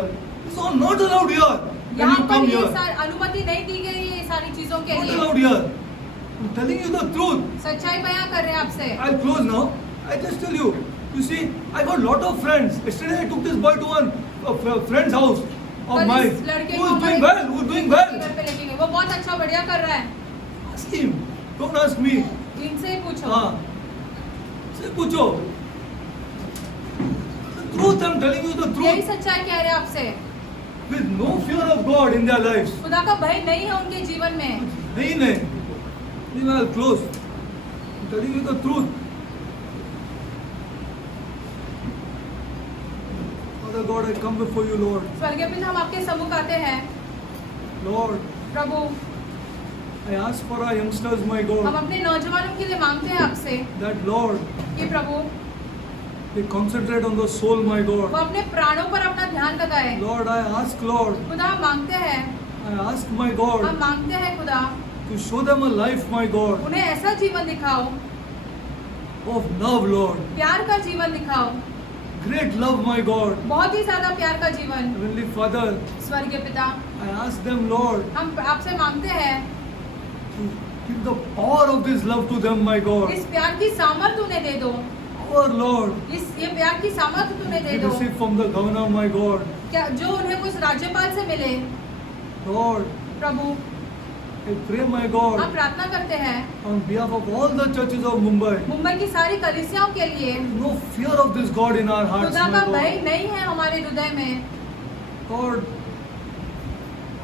is all not allowed here. When यहाँ you पर come ये here, अनुमति नहीं दी गई है ये सारी चीजों के not लिए। allowed here. I'm telling you the truth. सच्चाई बयां कर रहे हैं आपसे। I'll close now. I just tell you. You see, I got lot of friends. Yesterday I took this boy to one friend's house of कल mine इस लड़के who को is doing well. Who is doing well. घर पे लेके गए। वो बहुत अच्छा बढ़िया कर रहा है। Ask him. Don't ask me. इनसे ही पूछो। हाँ. से पूछो. The truth, I'm telling you the यही truth. सच्चाई कह रहे हैं आपसे। With no fear of God in their lives. खुदा का भय नहीं है उनके जीवन में। नहीं. Then I'll close. I'm telling you the truth. Father God, I come before you, Lord. स्वर्गीय पिता हम आपके सम्मुख आते हैं। Lord, Prabhu I ask for our youngsters, my हम God, अपने नौजवानों के लिए मांगते हैं आपसे that Lord, कि प्रभु they concentrate on the soul, my वो God. अपने प्राणों पर अपना ध्यान लगाए। Lord, I ask, Lord, खुदा हम मांगते हैं, I ask, my हम God, मांगते हैं खुदा to show them a life, my God, उन्हें ऐसा जीवन दिखाओ, of love, Lord. प्यार का जीवन दिखाओ, Great love, my God. बहुत ही ज्यादा प्यार का जीवन। Heavenly Father, स्वर्गीय पिता I ask them, Lord, हम आपसे मांगते हैं to give the power of this love to them, my God. इस प्यार की सामर्थ उन्हें दे दो, Our Lord, ये प्यार की सामर्थ उन्हें दे we दो receive from the governor, my God. क्या जो उन्हें उस राज्यपाल से मिले। Lord, Prabhu I pray, my God, हम प्रार्थना करते हैं on behalf of all the churches of Mumbai, Mumbai की सारी कलीसियाओं के लिए no fear of this God in our hearts, खुदा my का भय God. नहीं है हमारे हृदय में। Lord,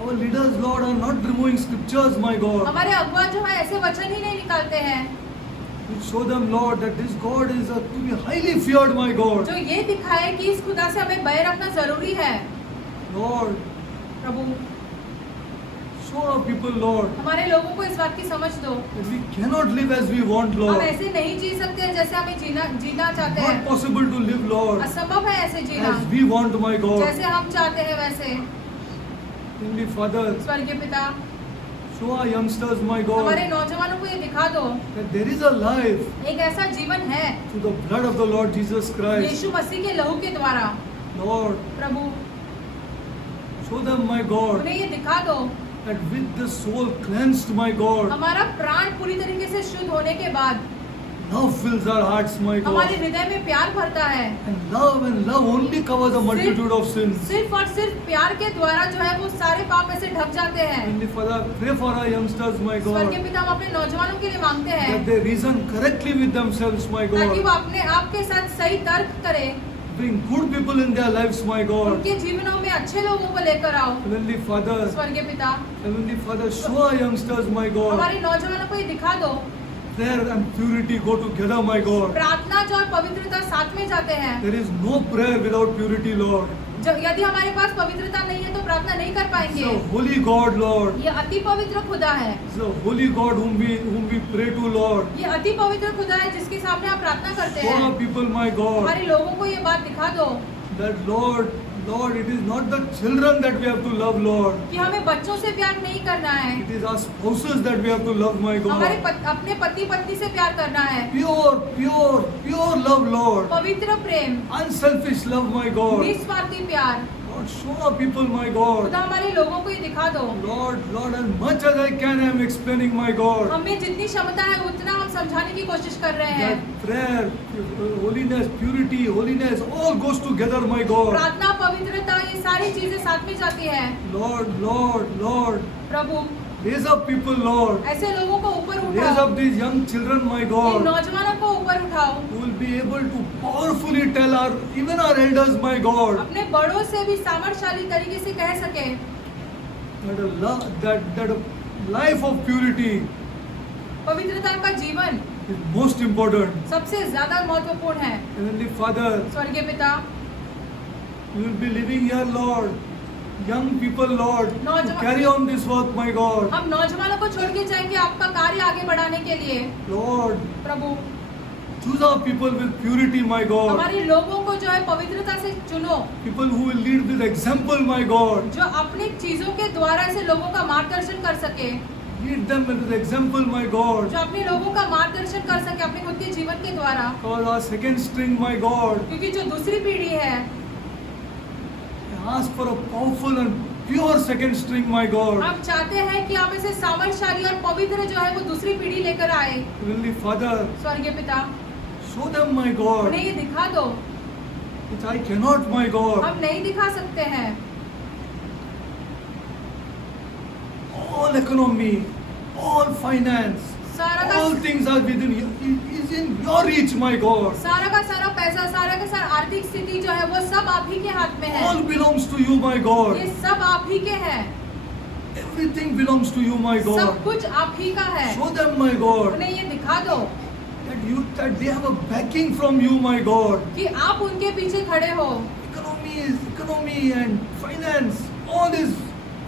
our leaders, Lord, are not removing scriptures, my God. हमारे अगुआ जो है ऐसे वचन ही नहीं निकालते हैं We show them, Lord, that this God is to be highly feared, my God. जो ये दिखाए कि इस खुदा से हमें भय रखना जरूरी है। Lord, Prabhu show our people, Lord, हमारे लोगों को इस बात की समझ दो, that we cannot live as we want, हम Lord. ऐसे नहीं जी सकते हैं जैसे हमें जीना चाहते Not हैं। possible to live, Lord, असंभव है ऐसे जीना as we want, my God. जैसे हम चाहते हैं वैसे। Heavenly Father, स्वर्गीय पिता show our youngsters, my हमारे God, नौजवानों को ये दिखा दो that there is a life एक ऐसा जीवन है through the blood of the Lord Jesus Christ. यीशु मसीह के लहू के द्वारा। Lord, Prabhu show them, my God, उन्हें ये दिखा दो that with the soul cleansed, my God, हमारा प्राण पूरी तरीके से शुद्ध होने के बाद Love fills our hearts, my हमारे God. हृदय में प्यार भरता है। And love only covers a multitude of sins. सिर्फ और सिर्फ प्यार के द्वारा जो है वो सारे पाप ऐसे ढक जाते हैं। Heavenly Father, pray for our youngsters, my स्वर्गीय God, पिता, हम अपने नौजवानों के लिए मांगते हैं that they reason correctly with themselves, my ताकि वो God. अपने आप के साथ सही तर्क करे, Bring good people in their lives, my God. उनके जीवनों में अच्छे लोगों को लेकर आओ। Heavenly Father, स्वर्गीय पिता, Heavenly Father, show our youngsters, my God. हमारे नौजवानों को ये दिखा दो, Prayer and purity go together, my God. प्रार्थना जो और पवित्रता साथ में जाते हैं। There is no prayer without purity, Lord. यदि हमारे पास पवित्रता नहीं है तो प्रार्थना नहीं कर It's पाएंगे। a holy God, Lord. ये अति पवित्र खुदा है, It's a holy God whom we pray to, Lord. ये अति पवित्र खुदा है जिसके सामने आप प्रार्थना करते Show our हैं। people, my God, हमारे लोगों को ये बात दिखा दो that Lord, it is not the children that we have to love, Lord. कि हमें बच्चों से प्यार नहीं करना है, It is our spouses that we have to love, my हमारे God. अपने पति पत्नी से प्यार करना है। Pure love, Lord. पवित्र प्रेम, Unselfish love, my God. निस्वार्थी प्यार। Lord, show our people, my God. खुदा हमारे लोगों को ये दिखा दो। Lord, as much as I can, I am explaining, my God. हमें जितनी क्षमता है उतना हम समझाने की कोशिश कर रहे हैं। That prayer, holiness, purity, holiness, all goes together, my God. प्रार्थना, पवित्रता, ये सारी चीजें साथ में जाती है। Lord, प्रभु, raise up people, Lord. ऐसे लोगों को ऊपर Raise उठाओ, up these young children, my in God, नौजवानों को ऊपर उठाओ, who will be able to powerfully tell even our elders, my God, अपने बड़ों से भी सामर्थ्यशाली तरीके से कह सके that a life of purity पवित्रता का जीवन is most important. सबसे ज्यादा महत्वपूर्ण है। Heavenly Father, स्वर्गीय पिता, we will be living here, Lord. Young people, Lord, to नौजवान- carry on this work, my God. हम नौजवानों को छोड़ के जाएंगे आपका कार्य आगे बढ़ाने के लिए। Lord, Prabhu, choose our people with purity, my God. हमारे लोगों को जो है पवित्रता से चुनो, People who will lead with example, my God. जो अपनी चीजों के द्वारा से लोगों का मार्गदर्शन कर सके, Lead them with example, my God. जो अपने लोगों का मार्गदर्शन कर सके अपने खुद के जीवन के द्वारा। Cause our second string, my God. क्योंकि जो दूसरी पीढ़ी है, I ask for a powerful and pure second string, my God. हम चाहते हैं कि आप ऐसे सामर्थ्यशाली और पवित्र जो है वो दूसरी पीढ़ी लेकर आए। Heavenly Father, स्वर्गीय पिता, show them, my God, उन्हें ये दिखा दो, which I cannot, my God. हम नहीं दिखा सकते हैं। All economy, all finance, सारा all का things are is in your reach, my God. सारा का सारा पैसा, सारा का सारा आर्थिक स्थिति जो है वो सब आप ही के हाथ में है। All belongs to you, my God. ये सब आप ही के हैं, Everything belongs to you, my सब God. कुछ आप ही का है। Show them, my God, उन्हें ये दिखा दो that they have a backing from you, my God. कि आप उनके पीछे खड़े हो। Economy and finance, all is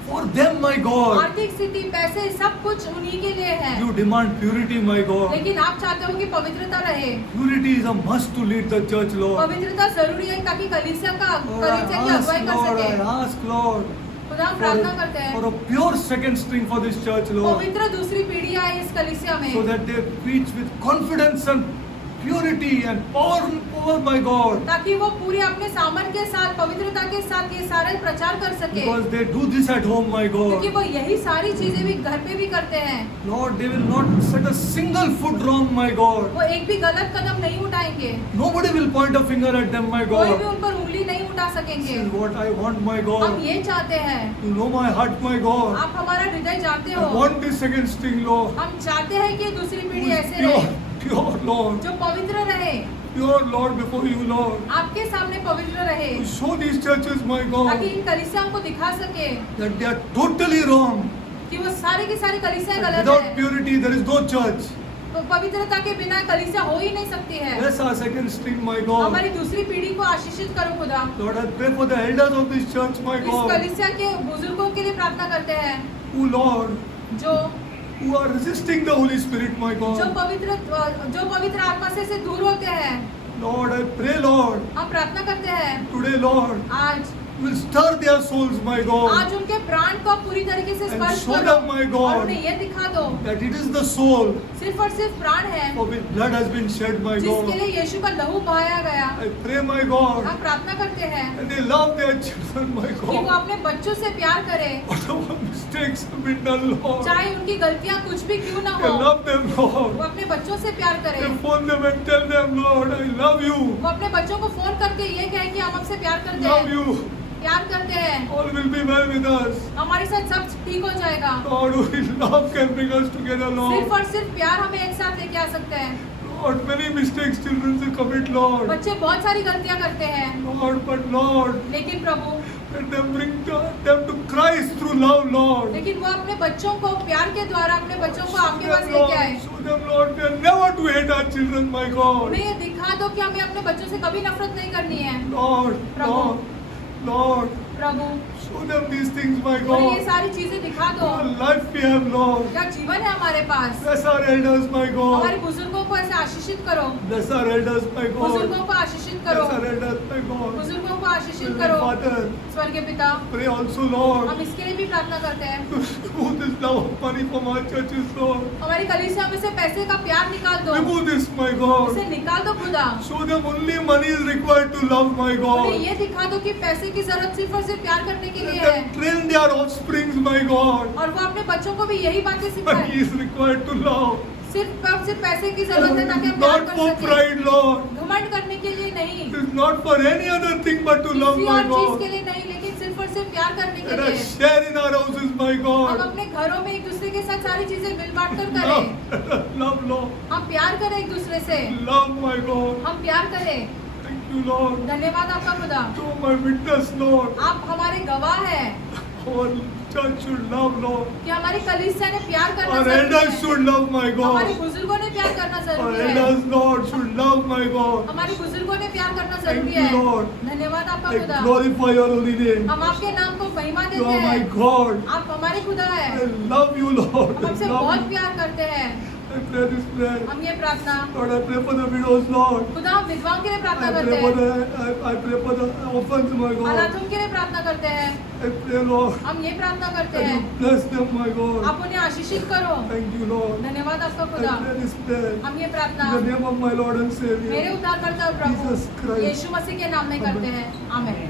for them, my God. आर्थिक स्थिति, पैसे, सब कुछ उन्हीं के लिए है। You demand purity, my God. लेकिन आप चाहते हो कि पवित्रता रहे। Purity is a must to lead the church, Lord. पवित्रता जरूरी है ताकि कलीसिया की अगुवाई कर Lord, सके। I ask, Lord, खुदा हम प्रार्थना करते हैं, for a pure second string for this church, Lord, पवित्र दूसरी पीढ़ी आए इस कलीसिया में, so that they preach with confidence and purity and power, my God, ताकि वो पूरे अपने सामर्थ्य के साथ, पवित्रता के साथ ये सारे प्रचार कर सके। because they do this at home, my क्योंकि God. वो यही सारी चीजें भी घर पे भी करते हैं। Lord, they will not set a single foot wrong, my God. वो एक भी गलत कदम नहीं उठाएंगे, Nobody will point a finger at them, my कोई भी God. उन पर उंगली नहीं उठा This सकेंगे। is what I want, my हम God. ये चाहते हैं, You know my heart, my God. आप हमारा हृदय जानते I हो। want this second string, Lord. हम चाहते हैं कि दूसरी Who पीढ़ी is ऐसे रहे, pure, Lord. जो पवित्र रहे, Pure, Lord, before you, Lord. आपके सामने पवित्र रहे, To show these churches, my ताकि God, इन कलीसियाओं को दिखा सके that they are totally wrong. कि वो सारी की सारी कलीसियां गलत Without है। purity, there is no church. तो पवित्रता के बिना कलीसिया हो ही नहीं सकती है। Bless our second string, my God. हमारी दूसरी पीढ़ी को आशीषित करो खुदा। Lord, I pray for the elders of this church, my इस God, कलीसिया के बुजुर्गों के लिए प्रार्थना करते हैं, who, Lord, जो who are resisting the Holy Spirit, my जो God. पवित्र आत्मा से दूर होते हैं। Lord, I pray, Lord, हम प्रार्थना करते हैं today, Lord, आज will stir their souls, my God. आज उनके प्राण को पूरी तरीके से And स्पर्श show करो them, my God. और उन्हें ये दिखा दो That it is the soul सिर्फ और सिर्फ प्राण है for which blood has been shed, my जिसके God. लिए यीशु का लहू बहाया गया। I pray, my God, हम प्रार्थना करते हैं and they love their children, my कि वो God. अपने बच्चों से प्यार करे, Whatever mistakes have been done, Lord, चाहे उनकी गलतियां कुछ भी क्यों ना they हो, love them, वो Lord. अपने बच्चों से प्यार करे। They phone them and tell them, Lord, I love you, वो अपने बच्चों को फोन करके ये कहे कि हम आपसे प्यार करते love हैं, you. प्यार करते हैं, All will be well with us. हमारे साथ सब ठीक हो जाएगा। Lord, only love can bring us together, सिर्फ Lord. और सिर्फ प्यार हमें एक साथ लेके आ सकते हैं। Lord, many mistakes children they commit, Lord. बच्चे बहुत सारी गलतियां करते हैं, Lord, but Lord, लेकिन प्रभु let them bring them to Christ through love, Lord. लेकिन वो अपने बच्चों को प्यार के द्वारा अपने बच्चों को आपके पास Lord, लेके आए। show them, Lord, we are never to hate our children, my God. उन्हें ये दिखा दो कि हमें अपने बच्चों से कभी नफरत नहीं करनी है। Lord, Prabhu. Lord, Lord, Prabhu show them these things, my उन्हें ये God. सारी चीजें दिखा दो। What life we have, Lord. क्या जीवन है हमारे पास। Bless our elders, my हमारे God. बुजुर्गों को ऐसे आशीषित करो, Bless our elders, my God. बुजुर्गों को आशीषित करो, Bless our elders, my God. बुजुर्गों को आशीषित Heavenly करो। Father, स्वर्गीय पिता, pray also, Lord, हम इसके लिए भी प्रार्थना करते हैं। remove this love of money from our churches, Lord. हमारी कलीसिया में से पैसे का प्यार निकाल दो, Remove this, my God. उसे निकाल दो खुदा। Show them only money is required to love, my उन्हें God. ये दिखा दो कि पैसे की जरूरत सिर्फ और सिर्फ प्यार करने के लिए Let है, them train their offsprings, my God. और वो अपने बच्चों को भी यही बातें Money सिखाए। is required to love. सिर्फ और सिर्फ पैसे की जरूरत है ताकि हम प्यार Not कर for सकें, pride, Lord. घमंड करने के लिए नहीं, It is not for any other thing but to love, किसी my और चीज के God. लिए नहीं, लेकिन सिर्फ और सिर्फ प्यार करने के Let लिए। us share in our houses, my हम God. अपने घरों में एक दूसरे के साथ सारी चीजें मिल बांट कर करें, Love, love, Lord. हम प्यार करें एक दूसरे से, Love, my God. हम प्यार करें। Thank you, Lord. धन्यवाद आपका खुदा, To my witness, Lord. आप हमारे गवाह हैं Our church should love, Lord. कि हमारी कलीसिया ने प्यार करना Our जरूरी elders है, should love, my हमारे God. बुजुर्गों ने प्यार करना Our जरूरी है, elders, Lord, should love, my God. हमारे बुजुर्गों ने प्यार करना Thank जरूरी you, है। Lord. धन्यवाद आपका I खुदा, glorify your holy name. हम आपके नाम को महिमा You देते are my हैं, God. आप हमारे खुदा I है, love you, Lord. हम I हमसे love बहुत you. प्यार करते हैं। I pray this prayer. हम ये प्रार्थना Lord, I pray for the widows, Lord. खुदा हम विधवाओं के लिए प्रार्थना I करते pray for हैं, I pray for the orphans, my God. अनाथों के लिए प्रार्थना करते हैं, I pray, Lord, हम ये प्रार्थना करते that हैं, you bless them, my God. आप उन्हें आशीषित करो। Thank you, Lord. धन्यवाद आपका I खुदा, pray this prayer हम ये in प्रार्थना the name of my Lord and मेरे Savior. उद्धारकर्ता प्रभु Jesus Christ. यीशु मसीह के नाम में करते हैं, आमीन।